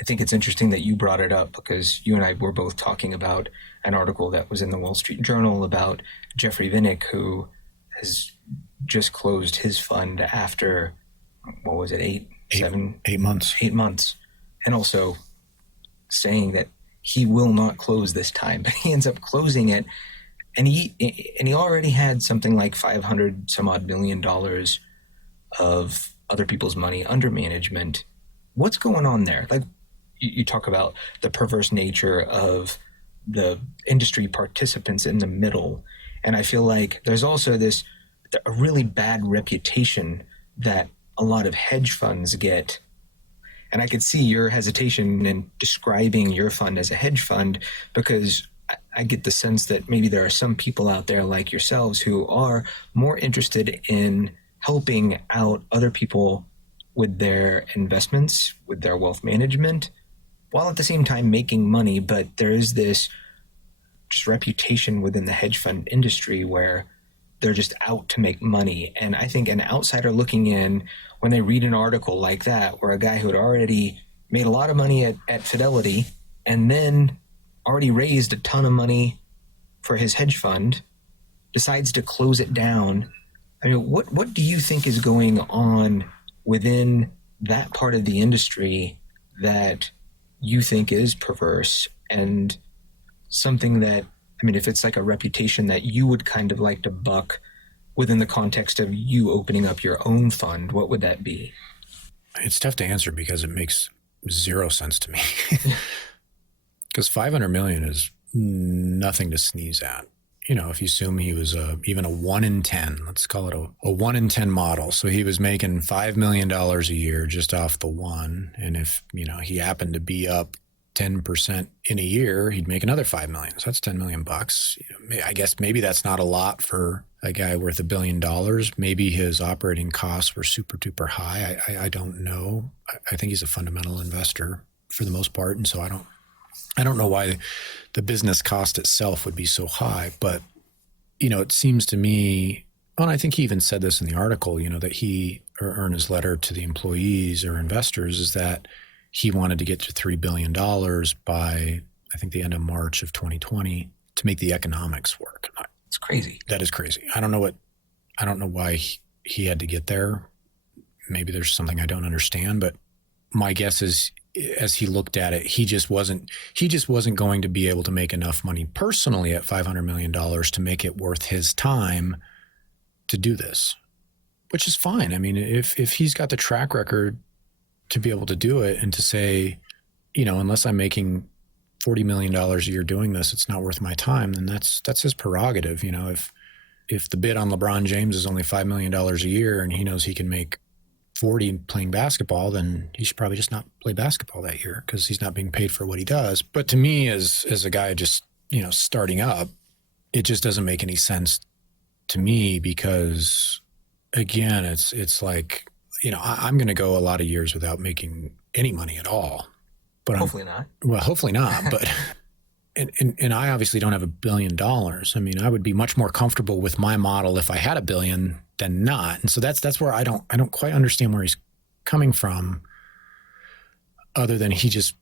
I think it's interesting that you brought it up, because you and I were both talking about an article that was in the Wall Street Journal about Jeffrey Vinnick, who has just closed his fund after, what was it, 8 months. 8 months. And also saying that he will not close this time, but he ends up closing it. And he already had something like $500 some odd million of other people's money under management. What's going on there? Like, you talk about the perverse nature of the industry participants in the middle. And I feel like there's also a really bad reputation that a lot of hedge funds get. And I could see your hesitation in describing your fund as a hedge fund, because I get the sense that maybe there are some people out there like yourselves who are more interested in helping out other people with their investments, with their wealth management, while at the same time making money. But there is this just reputation within the hedge fund industry where they're just out to make money. And I think an outsider looking in, when they read an article like that, where a guy who had already made a lot of money at Fidelity and then already raised a ton of money for his hedge fund, decides to close it down. I mean, what do you think is going on within that part of the industry that you think is perverse, and something that, I mean, if it's like a reputation that you would kind of like to buck within the context of you opening up your own fund, what would that be? It's tough to answer because it makes zero sense to me. Because 500 million is nothing to sneeze at. You know, if you assume he was even a 1 in 10, let's call it a 1 in 10 model. So he was making $5 million a year just off the one. And if, you know, he happened to be up 10% in a year, he'd make another 5 million. So that's 10 million bucks. You know, I guess maybe that's not a lot for a guy worth $1 billion. Maybe his operating costs were super duper high. I don't know. I think he's a fundamental investor for the most part. And so I don't know why the business cost itself would be so high, but, you know, it seems to me, and I think he even said this in the article, you know, that or in his letter to the employees or investors, is that he wanted to get to $3 billion by, I think, the end of March of 2020 to make the economics work. It's crazy. That is crazy. I don't know why he had to get there. Maybe there's something I don't understand, but my guess is, as he looked at it, he just wasn't going to be able to make enough money personally at $500 million to make it worth his time to do this, which is fine. I mean, if he's got the track record to be able to do it and to say, you know, unless I'm making $40 million a year doing this, it's not worth my time, then that's his prerogative. You know, if the bid on LeBron James is only $5 million a year and he knows he can make 40 playing basketball, then he should probably just not play basketball that year because he's not being paid for what he does. But to me, as a guy just, you know, starting up, it just doesn't make any sense to me because, again, it's like, you know, I'm going to go a lot of years without making any money at all. But hopefully not. Well, hopefully not. But and I obviously don't have $1 billion. I mean, I would be much more comfortable with my model if I had $1 billion than not. And so that's where I don't quite understand where he's coming from, other than he just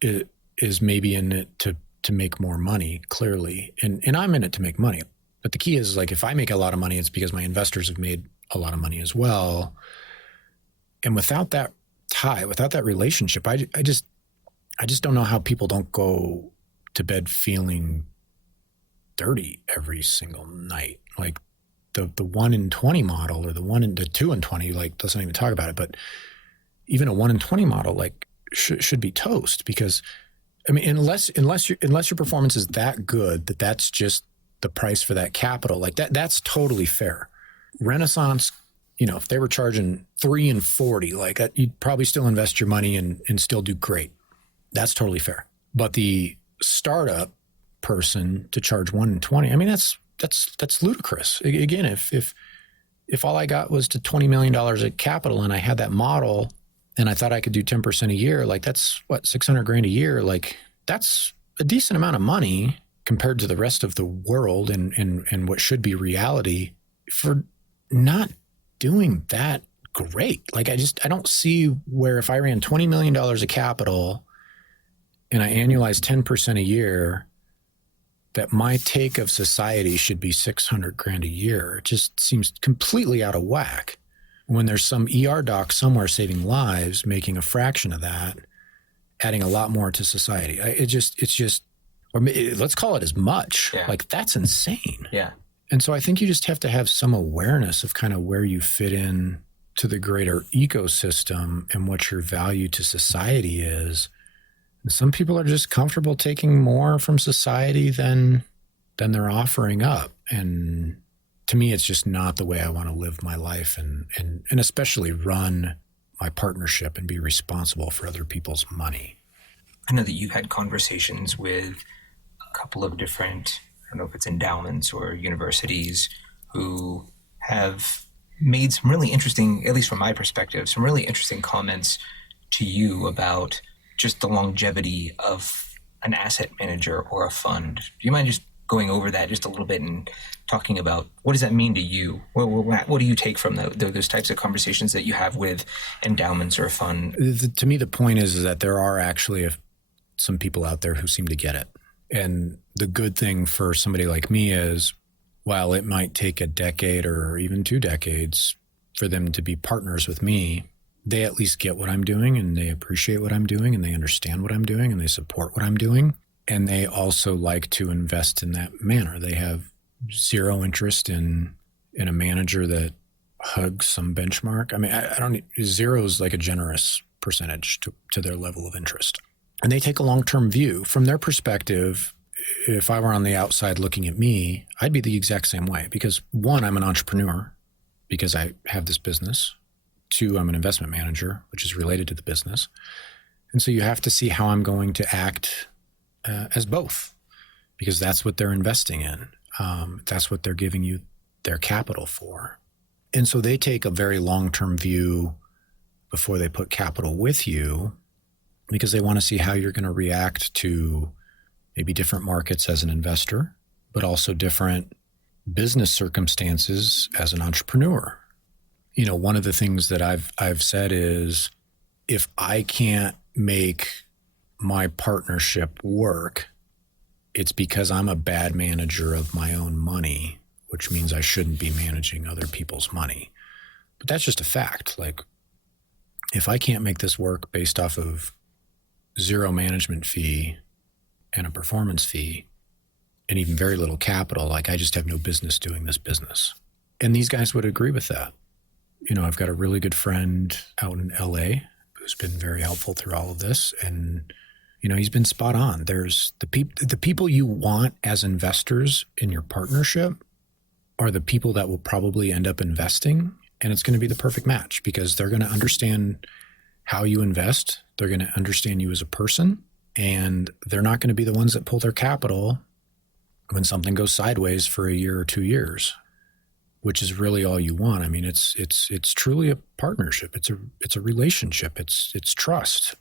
is maybe in it to make more money, clearly. And I'm in it to make money. But the key is, like, if I make a lot of money, it's because my investors have made a lot of money as well. And without that tie, without that relationship, I just don't know how people don't go to bed feeling dirty every single night. Like the 1 in 20 model, or the 2 in 20, like, doesn't even talk about it, but even a 1 in 20 model, like, should be toast, because, I mean, unless your performance is that good that that's just the price for that capital, like that's totally fair. Renaissance, you know, if they were charging 3 in 40, like, you'd probably still invest your money and still do great. That's totally fair. But the startup person to charge 1 in 20, I mean, that's ludicrous. Again, if all I got was to $20 million of capital and I had that model and I thought I could do 10% a year, like, that's what, $600,000 a year. Like, that's a decent amount of money compared to the rest of the world and what should be reality for not doing that great. Like, I don't see where, if I ran $20 million of capital and I annualized 10% a year, that my take of society should be $600,000 a year. It just seems completely out of whack when there's some ER doc somewhere saving lives, making a fraction of that, adding a lot more to society. It's just, or let's call it as much. Yeah. Like, that's insane. Yeah. And so I think you just have to have some awareness of kind of where you fit in to the greater ecosystem and what your value to society is. Some people are just comfortable taking more from society than they're offering up. And to me, it's just not the way I want to live my life and especially run my partnership and be responsible for other people's money. I know that you've had conversations with a couple of different, I don't know if it's endowments or universities, who have made some really interesting, at least from my perspective, some really interesting comments to you about just the longevity of an asset manager or a fund. Do you mind just going over that just a little bit and talking about what does that mean to you? What do you take from those types of conversations that you have with endowments or a fund? To me, the point is that there are actually some people out there who seem to get it. And the good thing for somebody like me is, while it might take a decade or even 2 decades for them to be partners with me, they at least get what I'm doing, and they appreciate what I'm doing, and they understand what I'm doing, and they support what I'm doing. And they also like to invest in that manner. They have zero interest in a manager that hugs some benchmark. I mean, zero is like a generous percentage to their level of interest. And they take a long-term view. From their perspective, if I were on the outside looking at me, I'd be the exact same way. Because 1, I'm an entrepreneur because I have this business. 2, I'm an investment manager, which is related to the business. And so you have to see how I'm going to act as both, because that's what they're investing in. That's what they're giving you their capital for. And so they take a very long-term view before they put capital with you, because they want to see how you're going to react to maybe different markets as an investor, but also different business circumstances as an entrepreneur. You know, one of the things that I've said is, if I can't make my partnership work, it's because I'm a bad manager of my own money, which means I shouldn't be managing other people's money. But that's just a fact. Like, if I can't make this work based off of 0 management fee and a performance fee and even very little capital, like, I just have no business doing this business. And these guys would agree with that. You know, I've got a really good friend out in LA who's been very helpful through all of this. And, you know, he's been spot on. There's the people you want as investors in your partnership are the people that will probably end up investing. And it's going to be the perfect match, because they're going to understand how you invest. They're going to understand you as a person, and they're not going to be the ones that pull their capital when something goes sideways for a year or 2 years, which is really all you want. I mean, it's truly a partnership. It's a relationship. It's trust.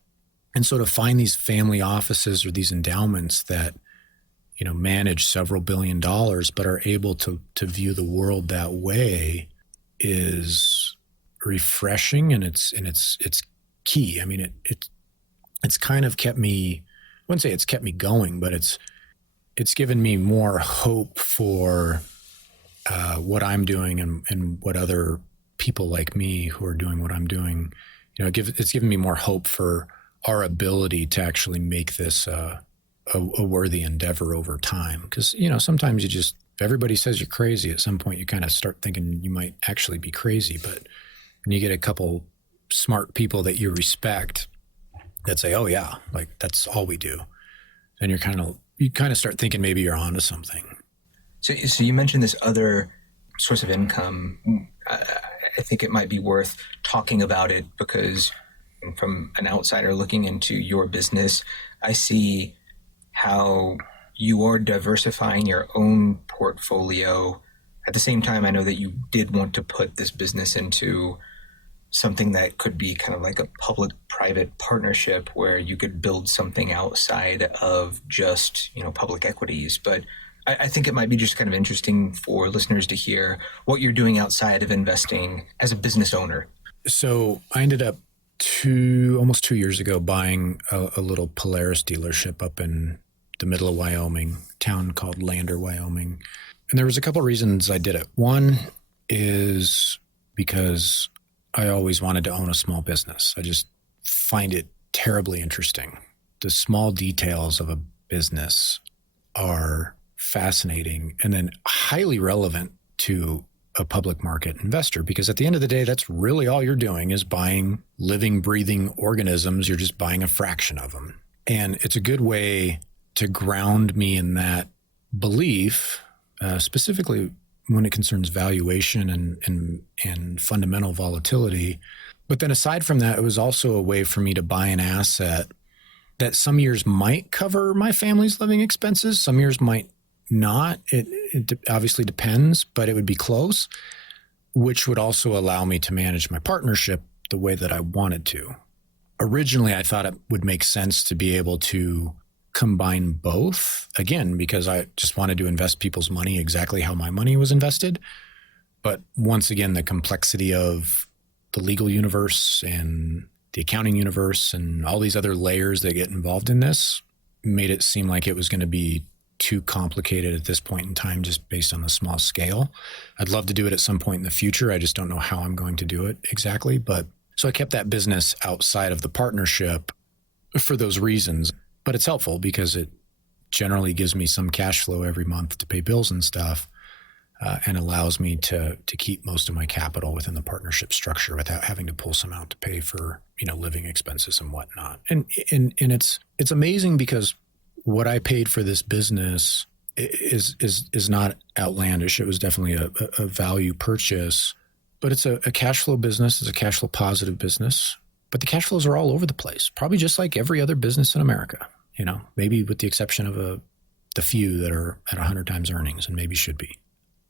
And so to find these family offices or these endowments that, you know, manage several $1 billion but are able to view the world that way is refreshing, and it's key. I mean, it's kind of kept me, I wouldn't say it's kept me going, but it's given me more hope for what I'm doing and what other people like me who are doing what I'm doing. You know, it's given me more hope for our ability to actually make this a worthy endeavor over time. Because, you know, sometimes if everybody says you're crazy, at some point you kind of start thinking you might actually be crazy. But when you get a couple smart people that you respect that say, oh yeah, like, that's all we do, then you kind of start thinking maybe you're onto something. So you mentioned this other source of income. I think it might be worth talking about it, because from an outsider looking into your business, I see how you are diversifying your own portfolio. At the same time, I know that you did want to put this business into something that could be kind of like a public-private partnership where you could build something outside of just, you know, public equities. But I think it might be just kind of interesting for listeners to hear what you're doing outside of investing as a business owner. So I ended up almost 2 years ago buying a little Polaris dealership up in the middle of Wyoming, a town called Lander, Wyoming. And there was a couple of reasons I did it. One is because I always wanted to own a small business. I just find it terribly interesting. The small details of a business are fascinating and then highly relevant to a public market investor, because at the end of the day, that's really all you're doing is buying living, breathing organisms. You're just buying a fraction of them. And it's a good way to ground me in that belief, specifically when it concerns valuation and fundamental volatility. But then aside from that, it was also a way for me to buy an asset that some years might cover my family's living expenses. Some years might not. It obviously depends, but it would be close, which would also allow me to manage my partnership the way that I wanted to. Originally, I thought it would make sense to be able to combine both, again, because I just wanted to invest people's money exactly how my money was invested. But once again, the complexity of the legal universe and the accounting universe and all these other layers that get involved in this made it seem like it was going to be too complicated at this point in time, just based on the small scale. I'd love to do it at some point in the future. I just don't know how I'm going to do it exactly. But so I kept that business outside of the partnership for those reasons. But it's helpful because it generally gives me some cash flow every month to pay bills and stuff, and allows me to keep most of my capital within the partnership structure without having to pull some out to pay for, living expenses and whatnot. And it's amazing because what I paid for this business is not outlandish. It was definitely a value purchase, but it's a cash flow business. It's a cash flow positive business. But the cash flows are all over the place, probably just like every other business in America, maybe with the exception of the few that are at 100 times earnings and maybe should be.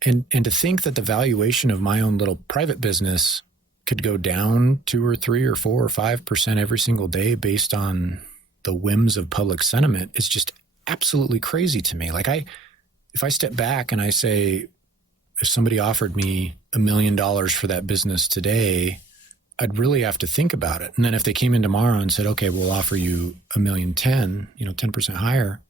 And to think that the valuation of my own little private business could go down 2 or 3 or 4 or 5% every single day based on the whims of public sentiment is just absolutely crazy to me. Like if I step back and I say, if somebody offered me $1 million for that business today, I'd really have to think about it. And then if they came in tomorrow and said, okay, we'll offer you $1,010,000, 10% higher,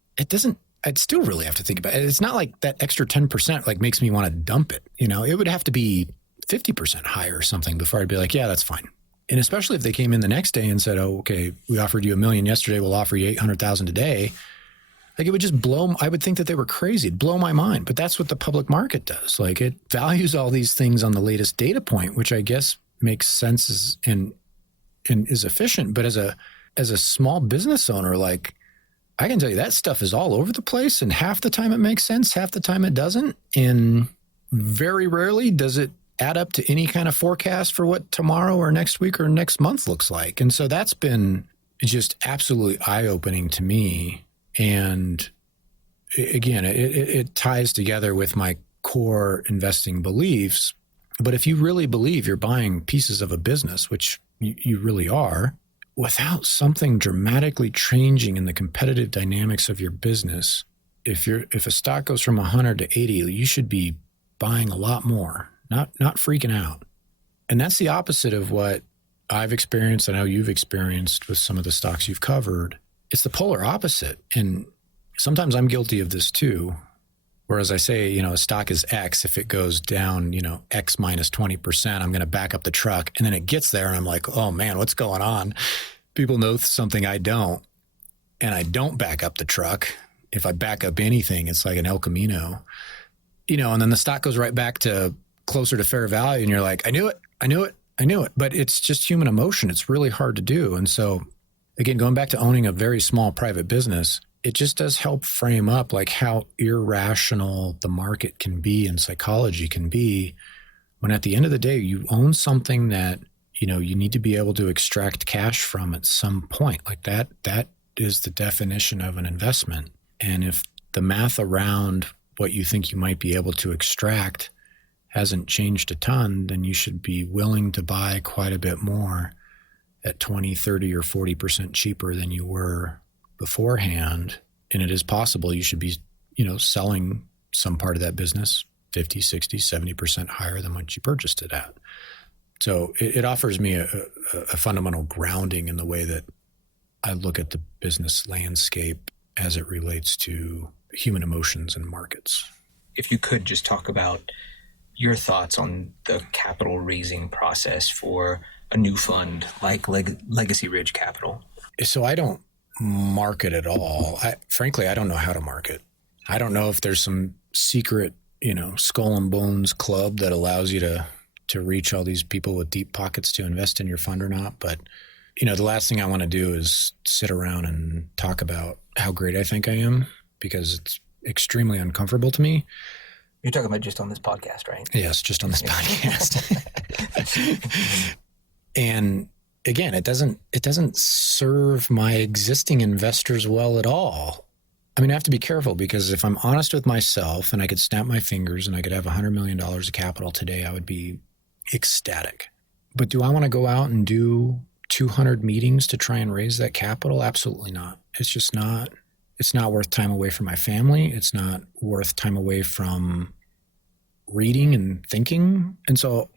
I'd still really have to think about it. It's not like that extra 10% makes me want to dump it. It would have to be 50% higher or something before I'd be like, yeah, that's fine. And especially if they came in the next day and said, oh, okay, we offered you $1 million yesterday, we'll offer you $800,000 today. It would just I would think that they were crazy. It'd blow my mind. But that's what the public market does. It values all these things on the latest data point, which I guess makes sense and is efficient. But as a small business owner, I can tell you that stuff is all over the place, and half the time it makes sense, half the time it doesn't. And very rarely does it add up to any kind of forecast for what tomorrow or next week or next month looks like. And so that's been just absolutely eye-opening to me. And again, it ties together with my core investing beliefs. But if you really believe you're buying pieces of a business, which you really are, without something dramatically changing in the competitive dynamics of your business, if a stock goes from 100 to 80, you should be buying a lot more, not freaking out. And that's the opposite of what I've experienced. I know you've experienced with some of the stocks you've covered. It's the polar opposite. And sometimes I'm guilty of this too. Whereas I say, a stock is X. If it goes down, X minus 20%, I'm going to back up the truck. And then it gets there and I'm like, oh man, what's going on? People know something I don't. And I don't back up the truck. If I back up anything, it's like an El Camino, and then the stock goes right back to closer to fair value. And you're like, I knew it. But it's just human emotion. It's really hard to do. And so again, going back to owning a very small private business, it just does help frame up how irrational the market can be and psychology can be when at the end of the day, you own something that, you need to be able to extract cash from at some point. That is the definition of an investment. And if the math around what you think you might be able to extract hasn't changed a ton, then you should be willing to buy quite a bit more at 20, 30, or 40% cheaper than you were beforehand. And it is possible you should be, selling some part of that business 50, 60, 70% higher than what you purchased it at. So it offers me a fundamental grounding in the way that I look at the business landscape as it relates to human emotions and markets. If you could just talk about your thoughts on the capital raising process for a new fund like Legacy Ridge Capital. So I don't market at all. Frankly, I don't know how to market. I don't know if there's some secret, skull and bones club that allows you to reach all these people with deep pockets to invest in your fund or not. But the last thing I want to do is sit around and talk about how great I think I am, because it's extremely uncomfortable to me. You're talking about just on this podcast, right? Yes, just on this podcast. And again, it doesn't serve my existing investors well at all. I mean, I have to be careful, because if I'm honest with myself and I could snap my fingers and I could have $100 million of capital today, I would be ecstatic. But do I want to go out and do 200 meetings to try and raise that capital? Absolutely not. It's just not. It's not worth time away from my family. It's not worth time away from reading and thinking. And so,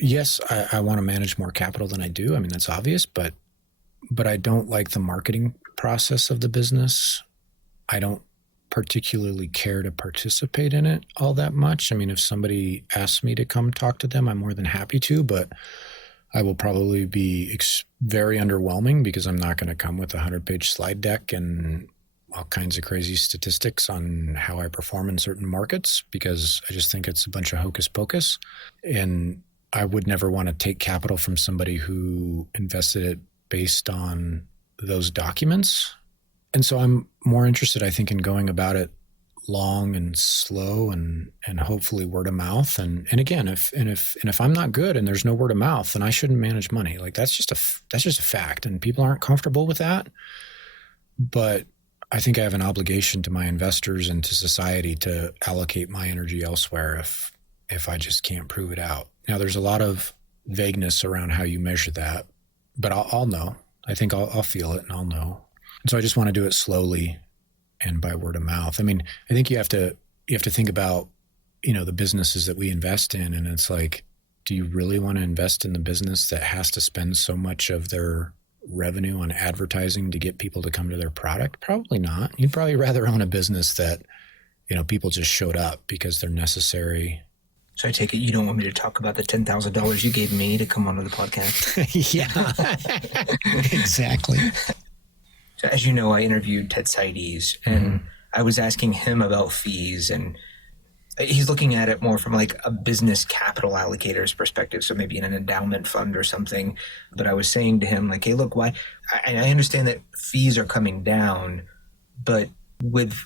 yes, I want to manage more capital than I do. I mean, that's obvious, but I don't like the marketing process of the business. I don't particularly care to participate in it all that much. I mean, if somebody asks me to come talk to them, I'm more than happy to, but I will probably be very underwhelming, because I'm not going to come with a 100-page slide deck and all kinds of crazy statistics on how I perform in certain markets, because I just think it's a bunch of hocus pocus. And I would never want to take capital from somebody who invested it based on those documents. And so I'm more interested, I think, in going about it long and slow and hopefully word of mouth. And again, if I'm not good and there's no word of mouth, then I shouldn't manage money. Like that's just a fact, and people aren't comfortable with that. But I think I have an obligation to my investors and to society to allocate my energy elsewhere if I just can't prove it out. Now, there's a lot of vagueness around how you measure that, but I'll know. I think I'll feel it and I'll know. And so I just want to do it slowly and by word of mouth. I mean, I think you have to think about, the businesses that we invest in, and it's like, do you really want to invest in the business that has to spend so much of their revenue on advertising to get people to come to their product? Probably not. You'd probably rather own a business that, people just showed up because they're necessary. So I take it you don't want me to talk about the $10,000 you gave me to come onto the podcast? Yeah, exactly. So as you know, I interviewed Ted Seides, and I was asking him about fees, and he's looking at it more from like a business capital allocator's perspective. So maybe in an endowment fund or something. But I was saying to him, like, hey, look, why? I understand that fees are coming down, but with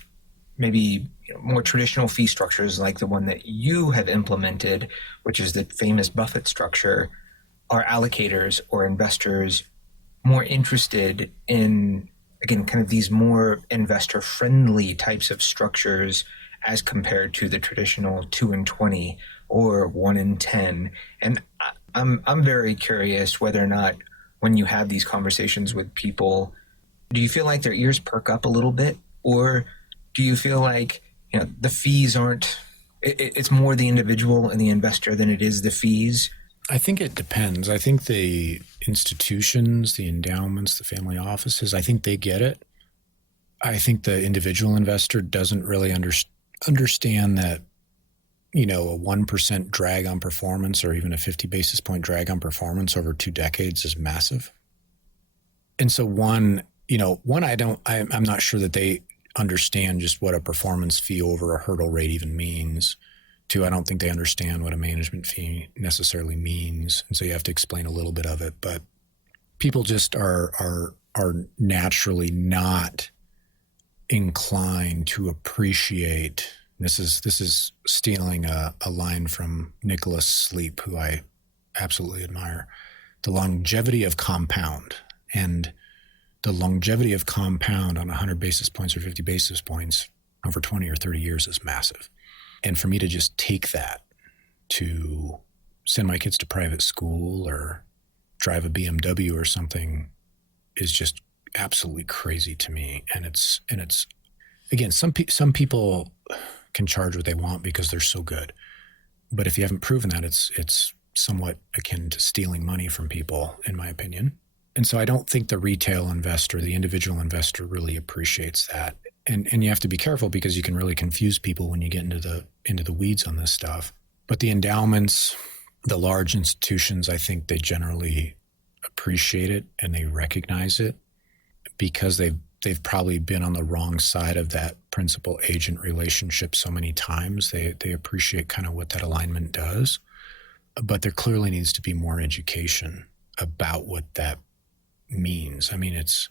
maybe more traditional fee structures like the one that you have implemented, which is the famous Buffett structure, are allocators or investors more interested in, again, kind of these more investor-friendly types of structures as compared to the traditional 2 and 20 or 1 and 10. And I'm very curious whether or not, when you have these conversations with people, do you feel like their ears perk up a little bit, or do you feel like the fees aren't? It's more the individual and the investor than it is the fees? I think it depends. I think the institutions, the endowments, the family offices, I think they get it. I think the individual investor doesn't really understand that, a 1% drag on performance or even a 50 basis point drag on performance over 2 decades is massive. And so I'm not sure that they understand just what a performance fee over a hurdle rate even means. 2, I don't think they understand what a management fee necessarily means. And so you have to explain a little bit of it, but people just are naturally not inclined to appreciate. This is stealing a line from Nicholas Sleep, who I absolutely admire. The longevity of compound, and the longevity of compound on 100 basis points or 50 basis points over 20 or 30 years is massive. And for me to just take that to send my kids to private school or drive a BMW or something is just absolutely crazy to me. And it's again, some people can charge what they want because they're so good. But if you haven't proven that, it's somewhat akin to stealing money from people, in my opinion. And so I don't think the retail investor, the individual investor, really appreciates that. And you have to be careful, because you can really confuse people when you get into the weeds on this stuff. But the endowments, the large institutions, I think they generally appreciate it and they recognize it, because they've probably been on the wrong side of that principal agent relationship so many times. They appreciate kind of what that alignment does. But there clearly needs to be more education about what that means. I mean, it's,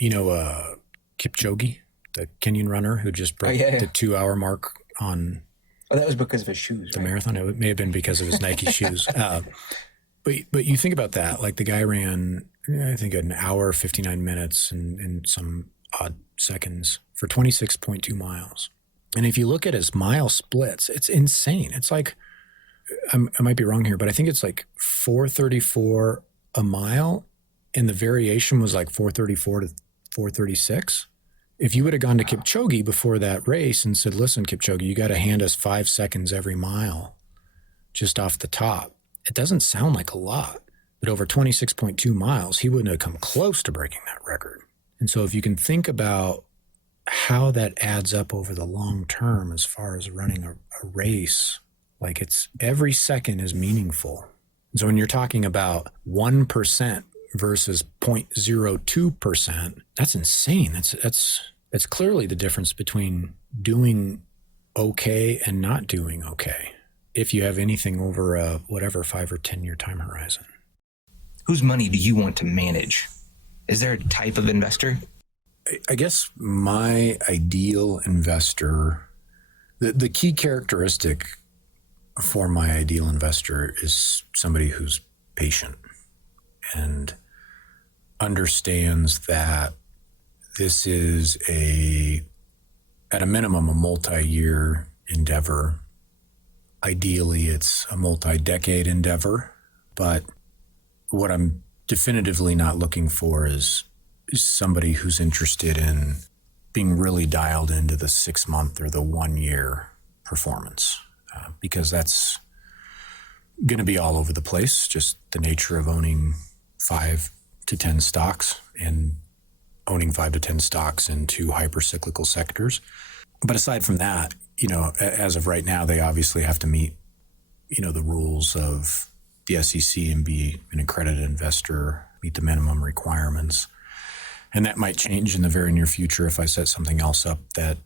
Kipchoge, the Kenyan runner who just broke the 2-hour mark on that was because of his shoes, the marathon. It may have been because of his Nike shoes. But you think about that, like the guy ran, I think, an hour, 59 minutes and some odd seconds for 26.2 miles. And if you look at his mile splits, it's insane. It's like, I might be wrong here, but I think it's like 4:34 a mile, and the variation was like 4:34 to 4:36. If you would have gone to Kipchoge before that race and said, listen, Kipchoge, you got to hand us 5 seconds every mile just off the top, it doesn't sound like a lot, but over 26.2 miles, he wouldn't have come close to breaking that record. And so if you can think about how that adds up over the long term as far as running a race, like it's every second is meaningful. So when you're talking about 1% versus 0.02%, that's insane. That's clearly the difference between doing okay and not doing okay, if you have anything over a 5 or 10 year time horizon. Whose money do you want to manage? Is there a type of investor? I guess my ideal investor, the key characteristic for my ideal investor is somebody who's patient and understands that this is at a minimum, a multi-year endeavor. Ideally, it's a multi-decade endeavor, but what I'm definitively not looking for is somebody who's interested in being really dialed into the 6-month or the 1-year performance, because that's going to be all over the place, just the nature of owning 5 to 10 stocks and owning 5 to 10 stocks in 2 hyper-cyclical sectors. But aside from that, as of right now, they obviously have to meet, the rules of the SEC and be an accredited investor, meet the minimum requirements. And that might change in the very near future if I set something else up that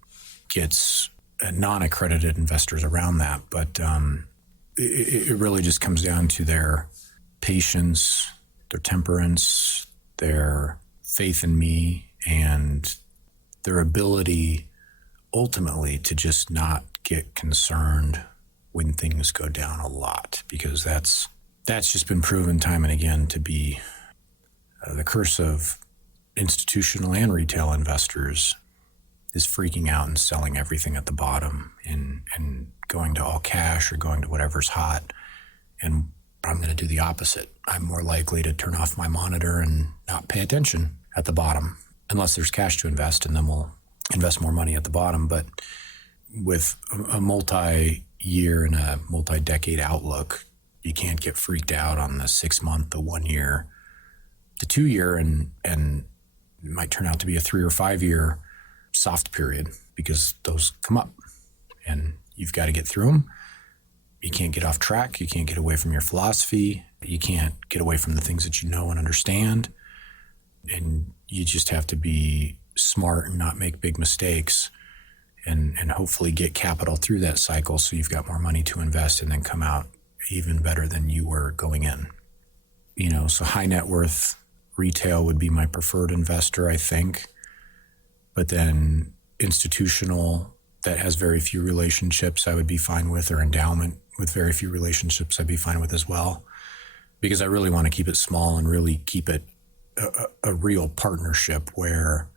gets non-accredited investors around that. But it really just comes down to their patience, their temperance, their faith in me, and their ability ultimately to just not get concerned when things go down a lot, because that's just been proven time and again to be the curse of institutional and retail investors, is freaking out and selling everything at the bottom and going to all cash or going to whatever's hot. And I'm going to do the opposite. I'm more likely to turn off my monitor and not pay attention at the bottom, unless there's cash to invest, and then we'll invest more money at the bottom. But with a multi-year and a multi-decade outlook, you can't get freaked out on the 6-month, the 1 year, the 2 year, and it might turn out to be a 3 or 5 year soft period, because those come up and you've got to get through them. You can't get off track. You can't get away from your philosophy. You can't get away from the things that you know and understand. And you just have to be smart and not make big mistakes, and hopefully get capital through that cycle so you've got more money to invest and then come out even better than you were going in. So high net worth retail would be my preferred investor, I think. But then institutional that has very few relationships, I would be fine with, or endowment with very few relationships, I'd be fine with as well, because I really want to keep it small and really keep it a real partnership where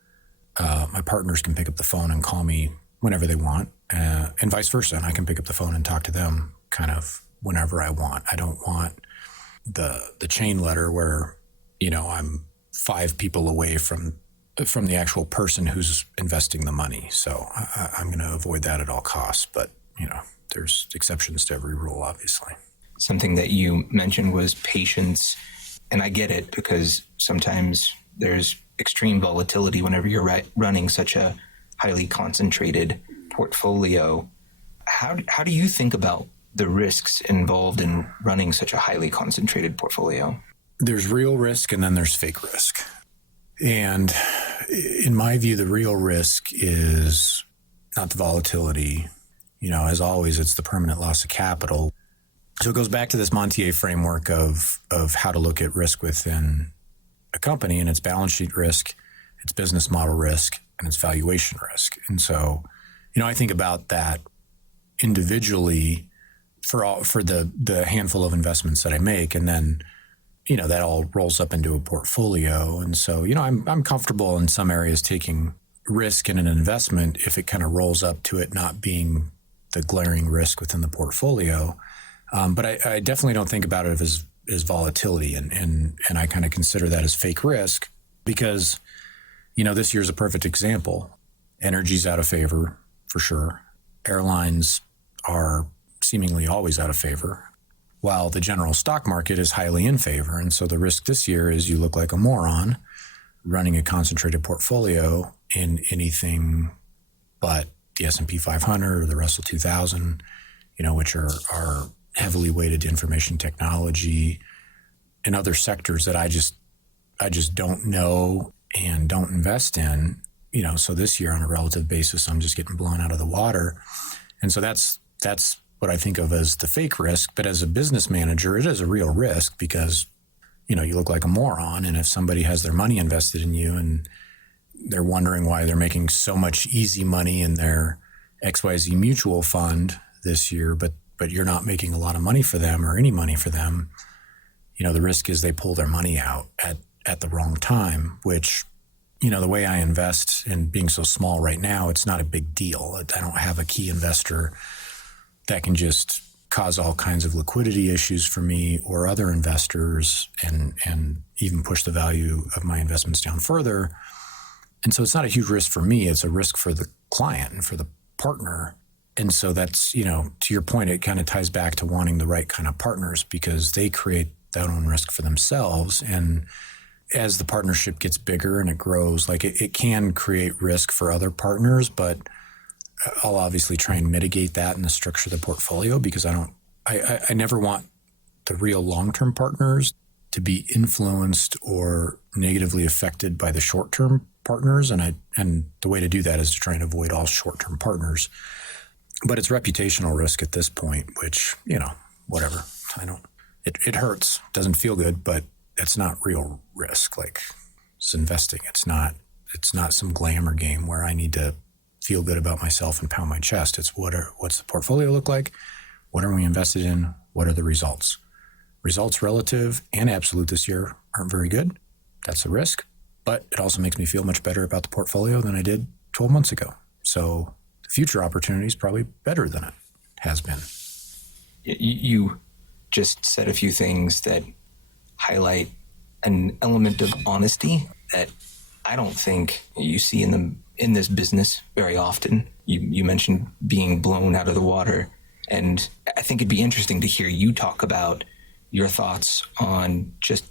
my partners can pick up the phone and call me whenever they want, and vice versa. And I can pick up the phone and talk to them kind of whenever I want. I don't want the chain letter where, I'm 5 people away from the actual person who's investing the money. So I'm going to avoid that at all costs. But, there's exceptions to every rule, obviously. Something that you mentioned was patience. And I get it, because sometimes there's extreme volatility whenever you're running such a highly concentrated portfolio. How do you think about the risks involved in running such a highly concentrated portfolio? There's real risk and then there's fake risk. And in my view, the real risk is not the volatility. As always, it's the permanent loss of capital. So it goes back to this Montier framework of how to look at risk within a company, and it's balance sheet risk, it's business model risk, and it's valuation risk. And so, I think about that individually for the handful of investments that I make, and then, that all rolls up into a portfolio. And so, I'm comfortable in some areas taking risk in an investment if it kind of rolls up to it not being the glaring risk within the portfolio. But I definitely don't think about it as volatility, and I kind of consider that as fake risk because, this year's a perfect example. Energy's out of favor for sure. Airlines are seemingly always out of favor, while the general stock market is highly in favor. And so the risk this year is you look like a moron running a concentrated portfolio in anything but the S&P 500 or the Russell 2000, which are heavily weighted to information technology and other sectors that I just don't know and don't invest in. So this year on a relative basis, I'm just getting blown out of the water. And so that's what I think of as the fake risk. But as a business manager, it is a real risk because, you look like a moron. And if somebody has their money invested in you and they're wondering why they're making so much easy money in their XYZ mutual fund this year, but you're not making a lot of money for them or any money for them, the risk is they pull their money out at the wrong time, which, the way I invest and being so small right now, it's not a big deal. I don't have a key investor that can just cause all kinds of liquidity issues for me or other investors and even push the value of my investments down further. And so it's not a huge risk for me. It's a risk for the client and for the partner. And so that's, to your point, it kind of ties back to wanting the right kind of partners because they create that own risk for themselves. And as the partnership gets bigger and it grows, like it can create risk for other partners, but I'll obviously try and mitigate that in the structure of the portfolio because I never want the real long-term partners to be influenced or negatively affected by the short-term partners. And the way to do that is to try and avoid all short-term partners. But it's reputational risk at this point, which, whatever. It hurts, doesn't feel good, but it's not real risk. Like it's investing. It's not some glamour game where I need to feel good about myself and pound my chest. It's what's the portfolio look like? What are we invested in? What are the results? Results relative and absolute this year aren't very good. That's a risk, but it also makes me feel much better about the portfolio than I did 12 months ago. So the future opportunity is probably better than it has been. You just said a few things that highlight an element of honesty that I don't think you see in this business very often. You mentioned being blown out of the water, and I think it'd be interesting to hear you talk about your thoughts on just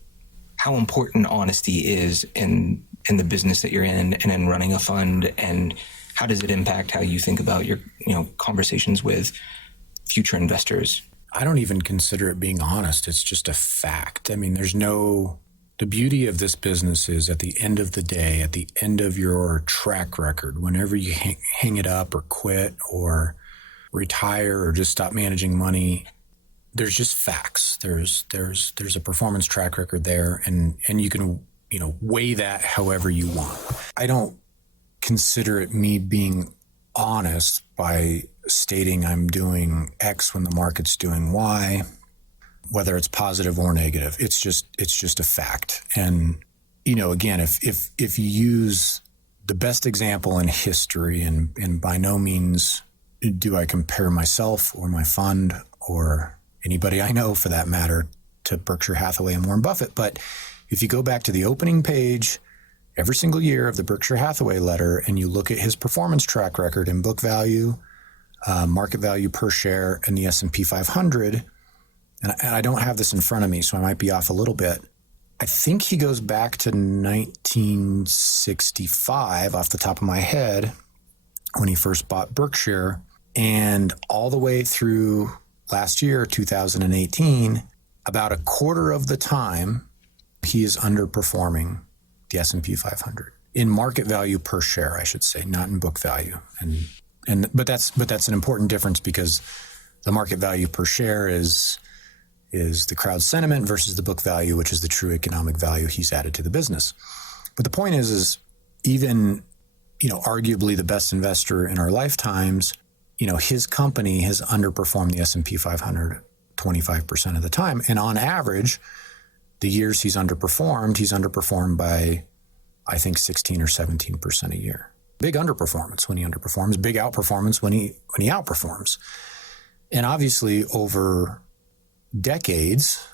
how important honesty is in the business that you're in and in running a fund, and how does it impact how you think about your conversations with future investors? I don't even consider it being honest. It's just a fact. I mean, the beauty of this business is at the end of the day, at the end of your track record, whenever you hang it up or quit or retire or just stop managing money, there's just facts. There's a performance track record there, and you can weigh that however you want. I don't consider it me being honest by stating I'm doing X when the market's doing Y, whether it's positive or negative. It's just a fact. And again, if you use the best example in history, and by no means do I compare myself or my fund or anybody I know for that matter to Berkshire Hathaway and Warren Buffett, but if you go back to the opening page every single year of the Berkshire Hathaway letter and you look at his performance track record in book value, market value per share, and the S&P 500, and I don't have this in front of me, so I might be off a little bit. I think he goes back to 1965 off the top of my head when he first bought Berkshire, and all the way through last year, 2018, about a quarter of the time, he is underperforming the S&P 500 in market value per share, I should say, not in book value. But that's an important difference because the market value per share is is the crowd sentiment versus the book value, which is the true economic value he's added to the business. But the point is even, arguably the best investor in our lifetimes, his company has underperformed the S&P 500 25% of the time. And on average, the years he's underperformed by, I think, 16 or 17% a year. Big underperformance when he underperforms, big outperformance when he outperforms. And obviously over decades,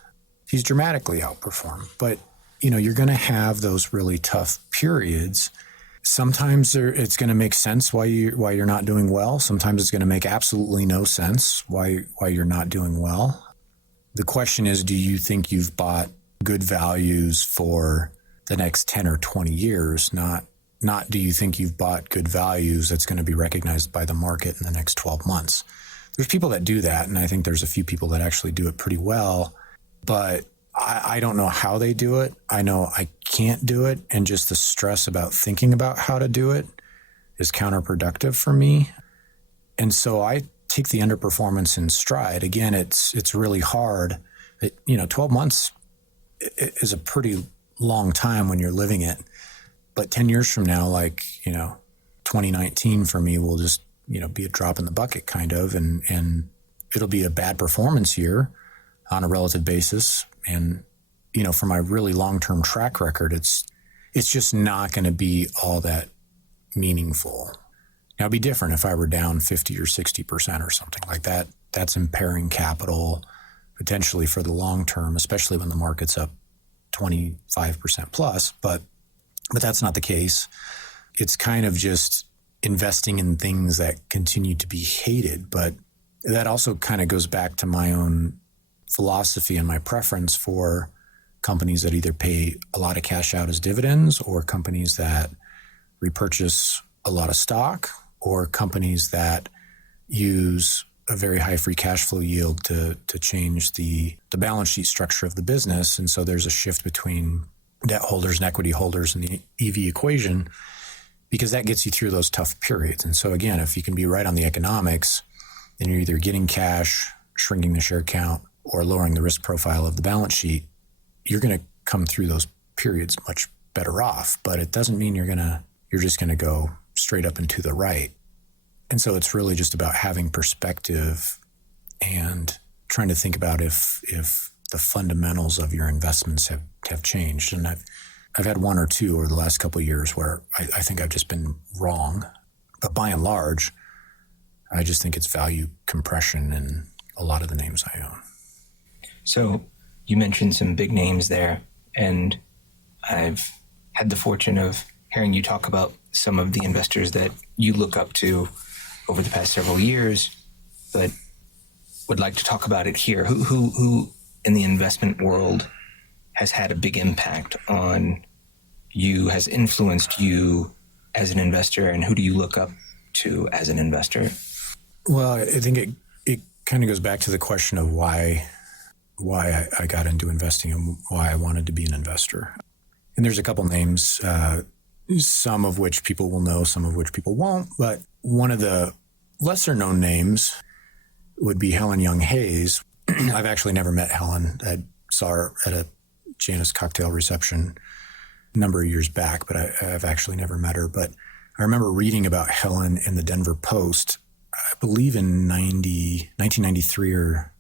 he's dramatically outperformed. But, you're going to have those really tough periods. Sometimes it's going to make sense why you're not doing well. Sometimes it's going to make absolutely no sense why you're not doing well. The question is, do you think you've bought good values for the next 10 or 20 years? Not do you think you've bought good values that's going to be recognized by the market in the next 12 months? There's people that do that, and I think there's a few people that actually do it pretty well, but I don't know how they do it. I know I can't do it, and just the stress about thinking about how to do it is counterproductive for me. And so I take the underperformance in stride. Again, it's really hard. 12 months is a pretty long time when you're living it. But 10 years from now, 2019 for me will just, be a drop in the bucket kind of, and it'll be a bad performance year on a relative basis. And, for my really long-term track record, it's just not going to be all that meaningful. Now, it'd be different if I were down 50 or 60% or something like that. That's impairing capital potentially for the long term, especially when the market's up 25% plus. But that's not the case. It's kind of just investing in things that continue to be hated. But that also kind of goes back to my own philosophy and my preference for companies that either pay a lot of cash out as dividends, or companies that repurchase a lot of stock, or companies that use a very high free cash flow yield to change the balance sheet structure of the business. And so there's a shift between debt holders and equity holders in the EV equation, because that gets you through those tough periods. And so again, if you can be right on the economics, then you're either getting cash, shrinking the share count, or lowering the risk profile of the balance sheet, you're going to come through those periods much better off. But it doesn't mean you're just going to go straight up and to the right. And so it's really just about having perspective and trying to think about if the fundamentals of your investments have changed. And I've had one or two over the last couple of years where I think I've just been wrong. But by and large, I just think it's value compression in a lot of the names I own. So you mentioned some big names there, and I've had the fortune of hearing you talk about some of the investors that you look up to over the past several years, but would like to talk about it here. Who in the investment world has had a big impact on you, has influenced you as an investor, and who do you look up to as an investor? Well, I think it kind of goes back to the question of why I got into investing and why I wanted to be an investor. And there's a couple names, some of which people will know, some of which people won't. But one of the lesser known names would be Helen Young Hayes. I've actually never met Helen. I saw her at a Janus cocktail reception a number of years back, but I've actually never met her. But I remember reading about Helen in the Denver Post, I believe in 1993 or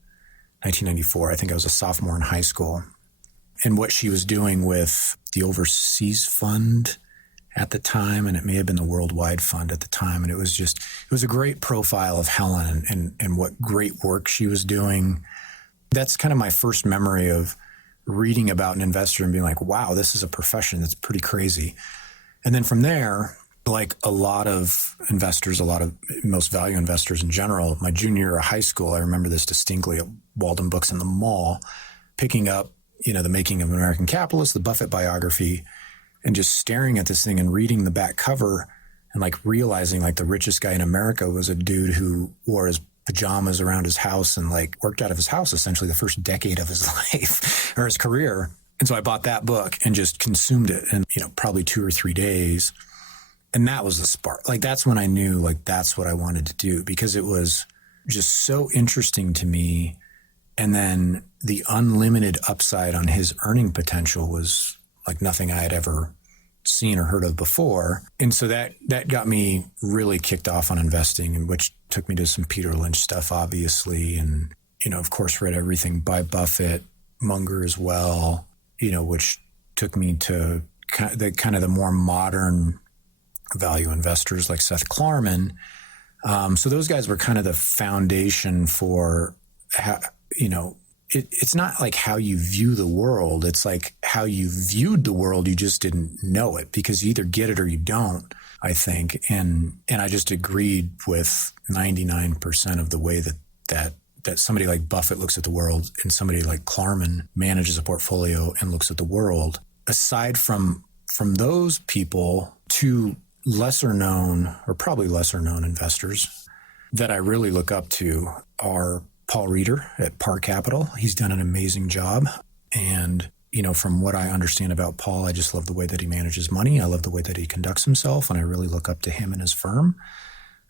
1994. I think I was a sophomore in high school. And what she was doing with the Overseas Fund at the time, and it may have been the Worldwide Fund at the time. And it was a great profile of Helen and what great work she was doing. That's kind of my first memory of reading about an investor and being like, wow, this is a profession that's pretty crazy. And then from there, like a lot of investors, most value investors in general, my junior year of high school, I remember this distinctly at Walden Books in the mall, picking up, The Making of an American Capitalist, the Buffett biography, and just staring at this thing and reading the back cover and like realizing like the richest guy in America was a dude who wore his pajamas around his house and like worked out of his house essentially the first decade of his life or his career. And so I bought that book and just consumed it in, probably 2 or 3 days. And that was the spark. Like, that's when I knew, like, that's what I wanted to do, because it was just so interesting to me. And then the unlimited upside on his earning potential was like nothing I had ever seen or heard of before. And so that got me really kicked off on investing, and which took me to some Peter Lynch stuff, obviously. And, of course, read everything by Buffett, Munger as well, which took me to kind of the more modern value investors like Seth Klarman. So those guys were kind of the foundation for how, it's not like how you view the world. It's like how you viewed the world. You just didn't know it because you either get it or you don't, I think. And I just agreed with 99% of the way that somebody like Buffett looks at the world and somebody like Klarman manages a portfolio and looks at the world. Aside from those people, two lesser known or probably lesser known investors that I really look up to are Paul Reeder at Par Capital. He's done an amazing job. And, from what I understand about Paul, I just love the way that he manages money. I love the way that he conducts himself, and I really look up to him and his firm.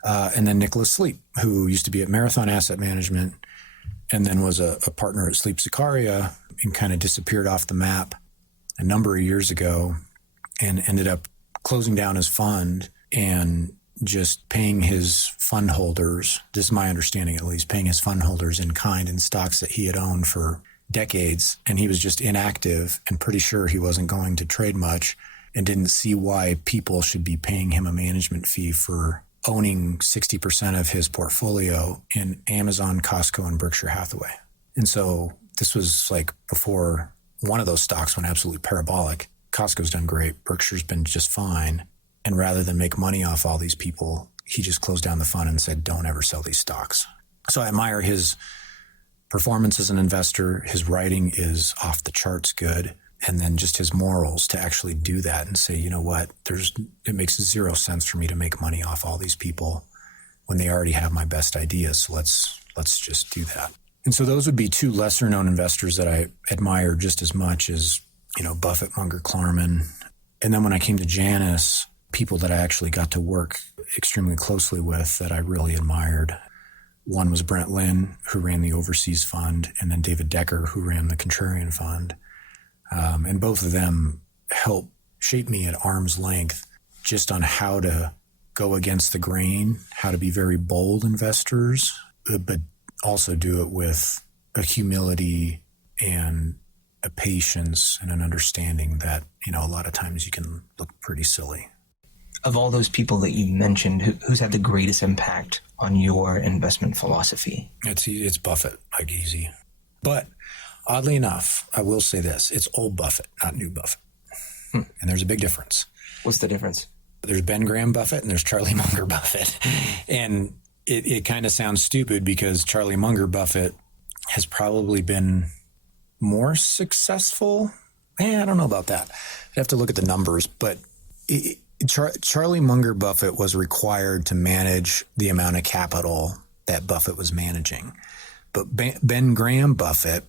And then Nicholas Sleep, who used to be at Marathon Asset Management and then was a partner at Sleep Sicaria and kind of disappeared off the map a number of years ago and ended up closing down his fund and just paying his fund holders, this is my understanding at least, paying his fund holders in kind in stocks that he had owned for decades. And he was just inactive and pretty sure he wasn't going to trade much and didn't see why people should be paying him a management fee for owning 60% of his portfolio in Amazon, Costco, and Berkshire Hathaway. And so this was like before one of those stocks went absolutely parabolic. Costco's done great. Berkshire's been just fine. And rather than make money off all these people, he just closed down the fund and said, don't ever sell these stocks. So I admire his performance as an investor. His writing is off the charts good. And then just his morals to actually do that and say, you know what, it makes zero sense for me to make money off all these people when they already have my best ideas. So let's just do that. And so those would be two lesser known investors that I admire just as much as, Buffett, Munger, Klarman. And then when I came to Janus, people that I actually got to work extremely closely with that I really admired. One was Brent Lynn, who ran the Overseas Fund, and then David Decker, who ran the Contrarian Fund. And both of them helped shape me at arm's length just on how to go against the grain, how to be very bold investors, but also do it with a humility and a patience and an understanding that, a lot of times you can look pretty silly. Of all those people that you mentioned, who's had the greatest impact on your investment philosophy? It's Buffett, like easy. But oddly enough, I will say this, it's old Buffett, not new Buffett. And there's a big difference. What's the difference? There's Ben Graham Buffett and there's Charlie Munger Buffett. And it kind of sounds stupid because Charlie Munger Buffett has probably been more successful. I don't know about that. I'd have to look at the numbers, but Charlie Munger Buffett was required to manage the amount of capital that Buffett was managing. But Ben Graham Buffett,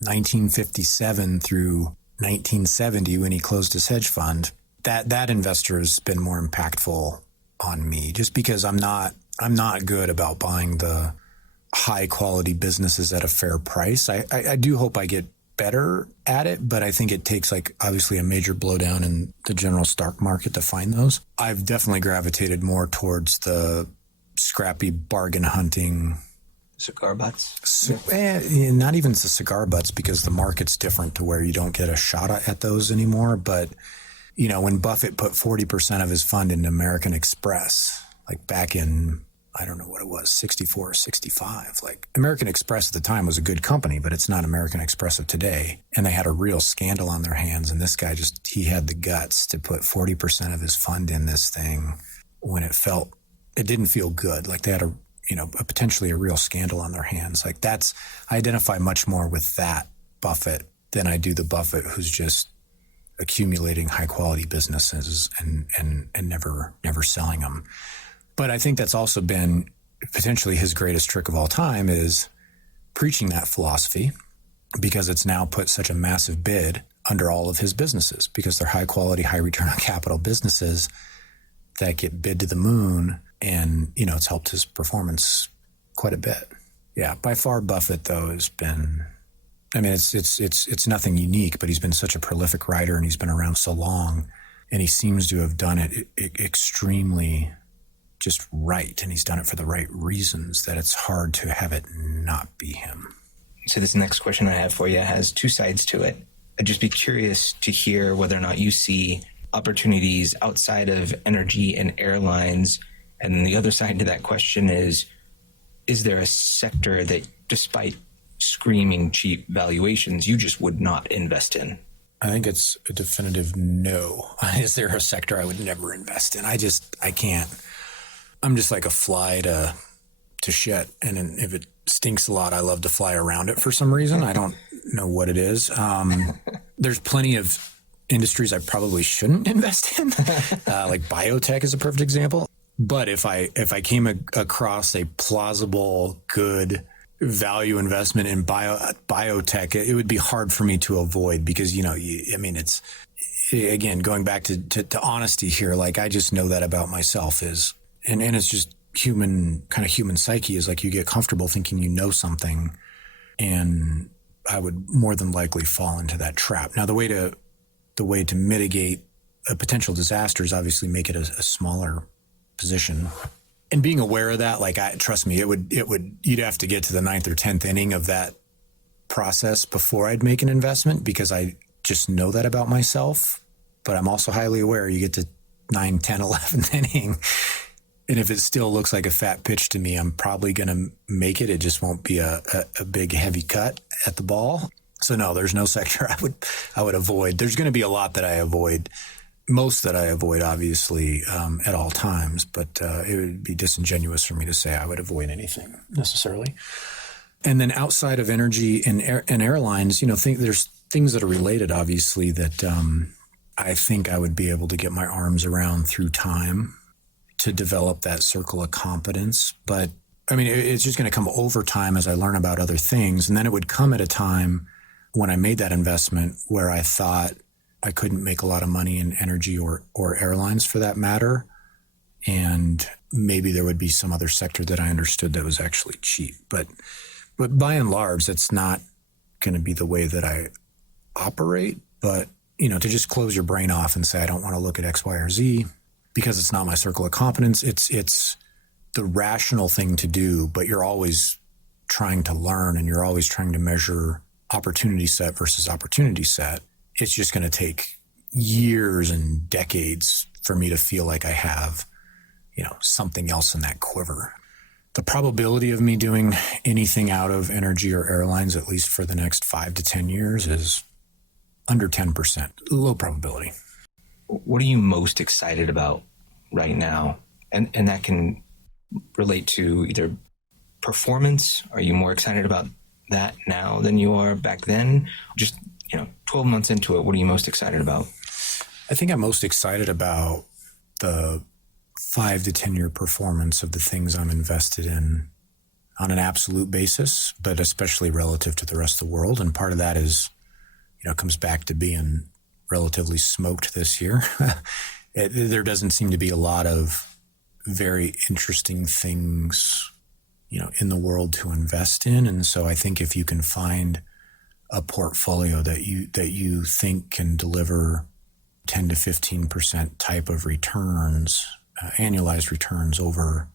1957 through 1970, when he closed his hedge fund, that investor has been more impactful on me just because I'm not good about buying the high quality businesses at a fair price. I do hope I get better at it, but I think it takes obviously a major blowdown in the general stock market to find those. I've definitely gravitated more towards the scrappy bargain hunting. Cigar butts? Not even the cigar butts because the market's different to where you don't get a shot at those anymore. But, when Buffett put 40% of his fund into American Express, back in, I don't know what it was, 64 or 65. American Express at the time was a good company, but it's not American Express of today. And they had a real scandal on their hands. And this guy he had the guts to put 40% of his fund in this thing when it didn't feel good. They had potentially a real scandal on their hands. I identify much more with that Buffett than I do the Buffett who's just accumulating high quality businesses and never selling them. But I think that's also been potentially his greatest trick of all time is preaching that philosophy because it's now put such a massive bid under all of his businesses because they're high quality, high return on capital businesses that get bid to the moon. And, it's helped his performance quite a bit. Yeah, by far Buffett, though, has been I mean, it's nothing unique, but he's been such a prolific writer and he's been around so long, and he seems to have done it extremely just right, and he's done it for the right reasons, that it's hard to have it not be him. So this next question I have for you has two sides to it. I'd just be curious to hear whether or not you see opportunities outside of energy and airlines. And then the other side to that question is there a sector that, despite screaming cheap valuations, you just would not invest in? I think it's a definitive no. Is there a sector I would never invest in? I can't. I'm just like a fly to shit. And if it stinks a lot, I love to fly around it for some reason. I don't know what it is. There's plenty of industries I probably shouldn't invest in. Like biotech is a perfect example. But if I came across a plausible, good value investment in biotech, it would be hard for me to avoid because, it's, again, going back to honesty here, like I just know that about myself is, and it's just human psyche is like you get comfortable thinking you know something, and I would more than likely fall into that trap. Now, the way to mitigate a potential disaster is obviously make it a smaller position. And being aware of that, trust me, you'd have to get to the 9th or 10th inning of that process before I'd make an investment, because I just know that about myself. But I'm also highly aware you get to 9, 10, 11th inning, and if it still looks like a fat pitch to me, I'm probably going to make it. It just won't be a big heavy cut at the ball. So no, there's no sector I would avoid. There's going to be a lot that I avoid. Most that I avoid, obviously, at all times, but it would be disingenuous for me to say I would avoid anything necessarily. And then outside of energy and airlines, there's things that are related, obviously, that I think I would be able to get my arms around through time to develop that circle of competence. But I mean, it's just going to come over time as I learn about other things. And then it would come at a time when I made that investment where I thought I couldn't make a lot of money in energy or airlines for that matter. And maybe there would be some other sector that I understood that was actually cheap. But by and large, that's not going to be the way that I operate. But, to just close your brain off and say, I don't want to look at X, Y, or Z because it's not my circle of competence. It's the rational thing to do, but you're always trying to learn and you're always trying to measure opportunity set versus opportunity set. It's just going to take years and decades for me to feel like I have, something else in that quiver. The probability of me doing anything out of energy or airlines, at least for the next 5 to 10 years, is under 10%, low probability. What are you most excited about right now? And that can relate to either performance. Are you more excited about that now than you are back then? Just 12 months into it, what are you most excited about? I think I'm most excited about the 5 to 10 year performance of the things I'm invested in on an absolute basis, but especially relative to the rest of the world. And part of that is, comes back to being relatively smoked this year. There doesn't seem to be a lot of very interesting things, in the world to invest in. And so I think if you can find a portfolio that you think can deliver 10 to 15% type of returns, annualized returns over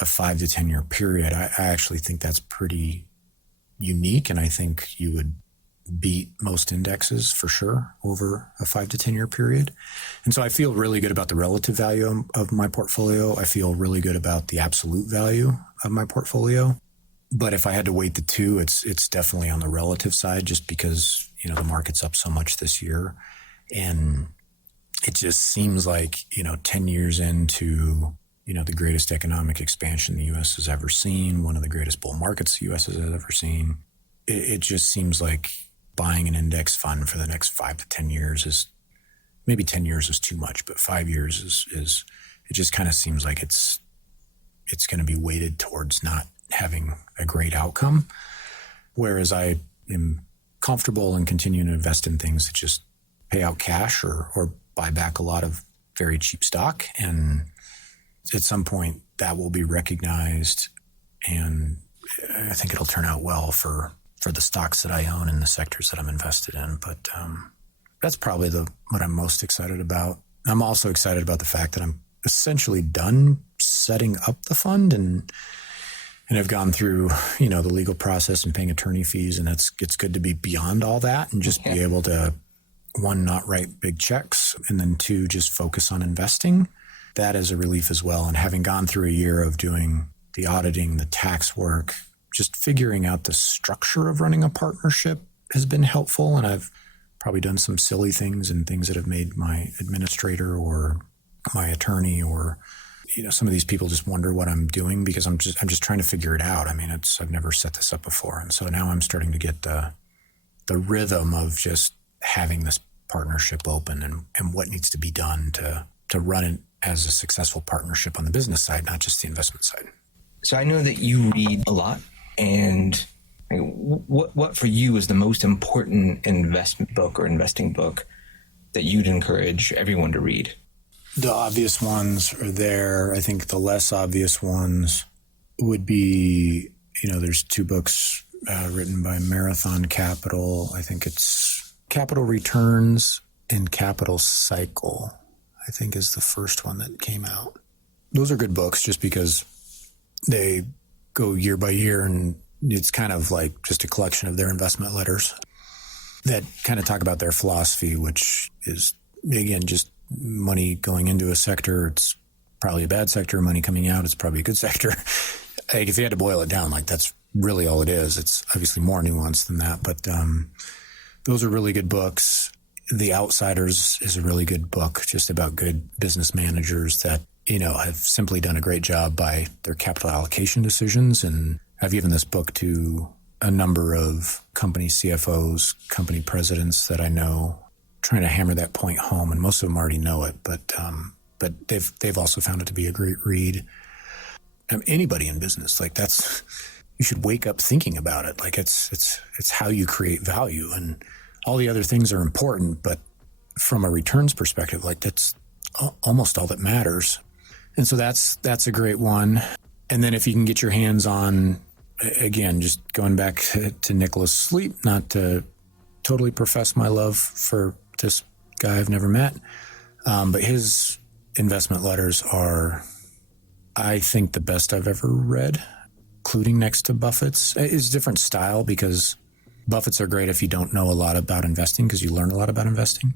a 5 to 10 year period, I actually think that's pretty unique. And I think you would beat most indexes for sure over a 5 to 10 year period. And so I feel really good about the relative value of my portfolio. I feel really good about the absolute value of my portfolio. But if I had to weight the two, it's definitely on the relative side, just because, the market's up so much this year. And it just seems like, 10 years into, the greatest economic expansion the U.S. has ever seen, one of the greatest bull markets the U.S. has ever seen, it just seems like buying an index fund for the next 5 to 10 years is, maybe 10 years is too much, but 5 years is it just kind of seems like it's going to be weighted towards not having a great outcome. Whereas I am comfortable in continuing to invest in things that just pay out cash or buy back a lot of very cheap stock. And at some point that will be recognized, and I think it'll turn out well for for the stocks that I own and the sectors that I'm invested in. But that's probably what I'm most excited about. I'm also excited about the fact that I'm essentially done setting up the fund and I've gone through, the legal process and paying attorney fees, and it's good to be beyond all that and just be able to, one, not write big checks, and then two, just focus on investing. That is a relief as well. And having gone through a year of doing the auditing, the tax work, just figuring out the structure of running a partnership has been helpful. And I've probably done some silly things and things that have made my administrator or my attorney or some of these people just wonder what I'm doing because I'm just trying to figure it out. I mean, I've never set this up before. And so now I'm starting to get the rhythm of just having this partnership open and what needs to be done to run it as a successful partnership on the business side, not just the investment side. So I know that you read a lot, and what for you is the most important investment book or investing book that you'd encourage everyone to read? The obvious ones are there. I think the less obvious ones would be, there's two books written by Marathon Capital. I think it's Capital Returns and Capital Cycle, I think is the first one that came out. Those are good books just because they go year by year, and it's kind of like just a collection of their investment letters that kind of talk about their philosophy, which is, again, just money going into a sector, it's probably a bad sector. Money coming out, it's probably a good sector. Like if you had to boil it down, like that's really all it is. It's obviously more nuanced than that, but those are really good books. The Outsiders is a really good book just about good business managers that, have simply done a great job by their capital allocation decisions. And I've given this book to a number of company CFOs, company presidents that I know, trying to hammer that point home, and most of them already know it, but they've also found it to be a great read. Anybody in business, like you should wake up thinking about it. Like it's how you create value, and all the other things are important, but from a returns perspective, like that's almost all that matters. And so that's a great one. And then if you can get your hands on, again, just going back to Nicholas Sleep, not to totally profess my love for this guy I've never met, but his investment letters are, I think, the best I've ever read, including next to Buffett's. It's a different style because Buffett's are great if you don't know a lot about investing because you learn a lot about investing.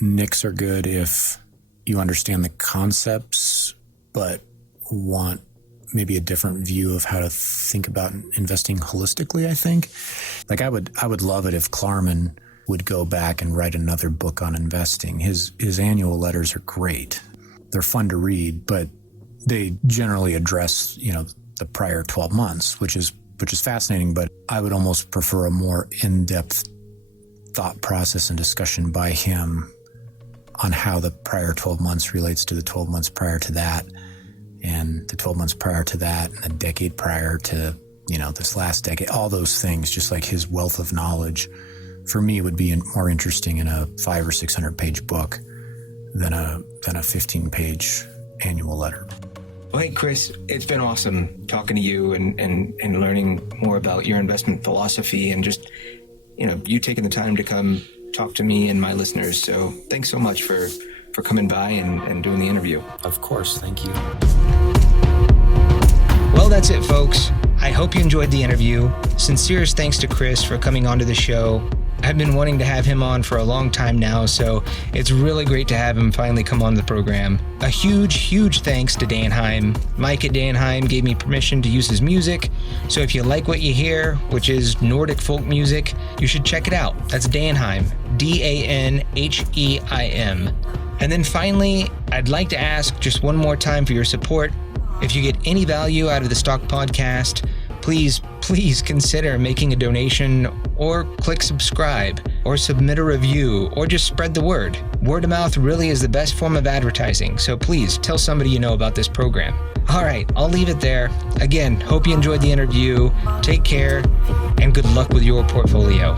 Nick's are good if you understand the concepts but want maybe a different view of how to think about investing holistically, I think. Like I would love it if Klarman would go back and write another book on investing. His annual letters are great. They're fun to read, but they generally address, the prior 12 months, which is fascinating, but I would almost prefer a more in-depth thought process and discussion by him on how the prior 12 months relates to the 12 months prior to that, and the 12 months prior to that, and the decade prior to, this last decade. All those things, just like his wealth of knowledge, for me would be more interesting in a 500 or 600 page book than a 15-page annual letter. Well, hey, Kris, it's been awesome talking to you and learning more about your investment philosophy and just, you taking the time to come talk to me and my listeners. So thanks so much for coming by and doing the interview. Of course. Thank you. Well, that's it, folks. I hope you enjoyed the interview. Sincerest thanks to Kris for coming onto the show. I've been wanting to have him on for a long time now, so it's really great to have him finally come on the program. A huge thanks to Danheim. Mike at Danheim gave me permission to use his music, so if you like what you hear, which is Nordic folk music, you should check it out. That's Danheim, Danheim. And then finally, I'd like to ask just one more time for your support. If you get any value out of the Stock Podcast, please consider making a donation or click subscribe or submit a review or just spread the word. Word of mouth really is the best form of advertising, so please tell somebody you know about this program. All right, I'll leave it there. Again, hope you enjoyed the interview. Take care and good luck with your portfolio.